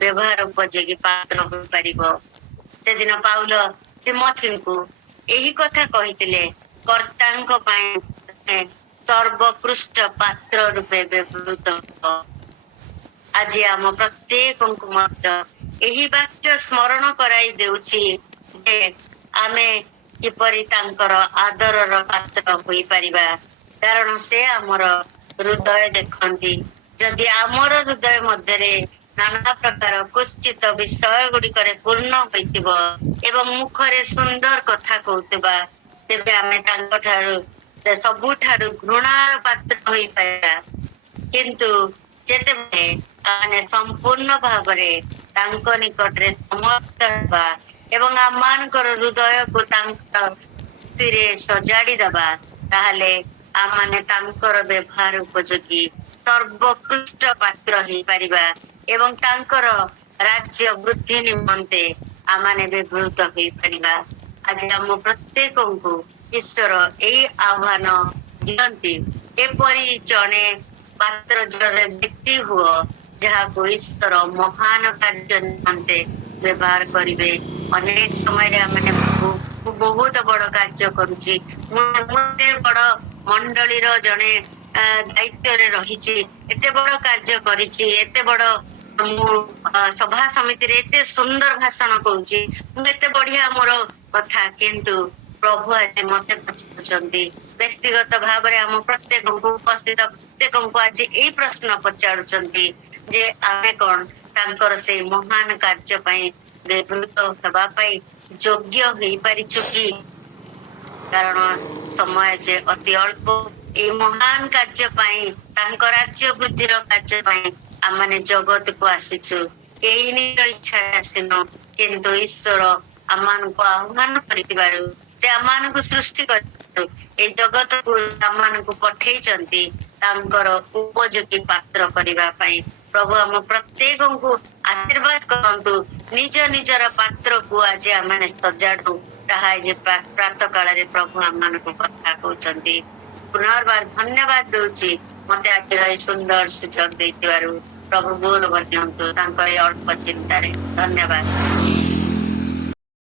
ବ୍ୟବହାର ଉପଯୋଗୀ ପାତ୍ର ହୋଇପାରିବ। ସେଦିନ ପାଉଲ ତିମୋଥୀଙ୍କୁ ଏହି କଥା କହିଥିଲେ, କର୍ତ୍ତାଙ୍କ ପାଇଁ ସର୍ବୋତ୍କୃଷ୍ଟ ପାତ୍ର ରୂପେ ବ୍ୟବହୃତ ହେବ। ଆଜି ଆମ ପ୍ରତ୍ୟେକଙ୍କୁ ମଧ୍ୟ ଏହି ବାକ୍ୟ ସ୍ମରଣ କରାଇ ଦେଉଛି ଯେ ଆମେ କିପରି ତାଙ୍କର ଆଦରର ପାତ୍ର ହୋଇପାରିବା, କାରଣ ସେ ଆମର ହୃଦୟ ଦେଖନ୍ତି। ଯଦି ଆମର ହୃଦୟ ମଧ୍ୟରେ ନାନା ପ୍ରକାର କୁଶ୍ଚିତ ବିଷୟ ଗୁଡିକରେ ପୂର୍ଣ୍ଣ ହୋଇଥିବ ଏବଂ ମୁଖରେ ସୁନ୍ଦର କଥା କହୁଥିବା, ତେବେ ଆମେ ତାଙ୍କ ଠାରୁ ସବୁଠାରୁ ଘୃଣାର ପାତ୍ର ହୋଇପାରିବା। କିନ୍ତୁ ଯେତେବେଳେ ଆମେ ସମ୍ପୂର୍ଣ୍ଣ ଭାବରେ ତାଙ୍କ ନିକଟରେ ସମର୍ଥ ହେବା ଏବଂ ଆମମାନଙ୍କର ହୃଦୟକୁ ତାଙ୍କ ସ୍ଥିତିରେ ସଜାଡି ଦେବା, ତାହେଲେ ଆମମାନେ ତାଙ୍କର ବ୍ୟବହାର ଉପଯୋଗୀ ସର୍ବୋତ୍କୃଷ୍ଟ ପାତ୍ର ହେଇପାରିବା ଏବଂ ତାଙ୍କର ରାଜ୍ୟ ବୃଦ୍ଧି ନିମନ୍ତେ ଆମମାନେ ବ୍ୟବହୃତ ହେଇପାରିବା। ଆଜି ଆମ ପ୍ରତ୍ୟେକଙ୍କୁ ଈଶ୍ୱର ଏଇ ଆହ୍ୱାନ ଦିଅନ୍ତି, ଏପରି ଜଣେ ପାତ୍ର ଜଣେ ବ୍ୟକ୍ତି ହୁଅ ଯାହାକୁ ଈଶ୍ୱର ମହାନ କାର୍ଯ୍ୟ ନିମନ୍ତେ ବ୍ୟବହାର କରିବେ। ଅନେକ ସମୟରେ ଆମେ ମୁଁ ବହୁତ ବଡ କାର୍ଯ୍ୟ କରୁଛି, ମୁଁ ଏତେ ବଡ ମଣ୍ଡଳୀର ଜଣେ ଦାୟିତ୍ୱରେ ରହିଛି, ଏତେ ବଡ କାର୍ଯ୍ୟ କରିଛି, ଏତେ ବଡ ମୁଁ ସଭା ସମିତିରେ ଏତେ ସୁନ୍ଦର ଭାଷଣ କହୁଛି, ମୁଁ ଏତେ ବଢିଆ ମୋର କଥା, କିନ୍ତୁ ପ୍ରଭୁ ଆଜି ମତେ ପଚାରୁଛନ୍ତି, ବ୍ୟକ୍ତିଗତ ଭାବରେ ଆମ ପ୍ରତ୍ୟେକଙ୍କୁ ଉପସ୍ଥିତ ପ୍ରତ୍ୟେକଙ୍କୁ ଆଜି ଏଇ ପ୍ରଶ୍ନ ପଚାରୁଛନ୍ତି ଯେ ଆମେ କଣ ତାଙ୍କର ସେଇ ମହାନ କାର୍ଯ୍ୟ ପାଇଁ ବ୍ୟବହୃତ ହେବା ପାଇଁ ଯୋଗ୍ୟ ହେଇପାରିଛୁ କି? କାରଣ ସମୟ ଯେ ଅତି ଅଳ୍ପ, ଏଇ ମହାନ କାର୍ଯ୍ୟ ପାଇଁ ତାଙ୍କ ରାଜ୍ୟ ବୃଦ୍ଧିର କାର୍ଯ୍ୟ ପାଇଁ ଆମମାନେ ଜଗତକୁ ଆସିଛୁ। କେହି ନିଜ ଇଚ୍ଛାରେ ଆସିନୁ, କିନ୍ତୁ ଈଶ୍ୱର ଆମମାନଙ୍କୁ ଆହ୍ୱାନ କରିଥିବାରୁ ସେ ଆମମାନଙ୍କୁ ସୃଷ୍ଟି କରିଥିବାରୁ ଏଇ ଜଗତକୁ ଆମମାନଙ୍କୁ ପଠେଇଛନ୍ତି ତାଙ୍କର ଉପଯୋଗୀ ପାତ୍ର କରିବା ପାଇଁ। ପ୍ରଭୁ ଆମ ପ୍ରତ୍ୟେକଙ୍କୁ ଆଶୀର୍ବାଦ କରନ୍ତୁ। ନିଜ ନିଜର ପାତ୍ରକୁ ଆଜି ଆମେ ସଜାଡୁ, ତାହା ଆଜି ପ୍ରାତଃ କାଳରେ ପ୍ରଭୁ ଆମମାନଙ୍କୁ କଥା କହୁଛନ୍ତି। ପୁନର୍ବାର ଧନ୍ୟବାଦ ଦଉଛି ମତେ ଆଜିର ଏଇ ସୁନ୍ଦର ସୁଯୋଗ ଦେଇଥିବାରୁ। ପ୍ରଭୁ ଗୌରବ ନିଅନ୍ତୁ ତାଙ୍କର ଏଇ ଅଳ୍ପ ଚିନ୍ତାରେ। ଧନ୍ୟବାଦ।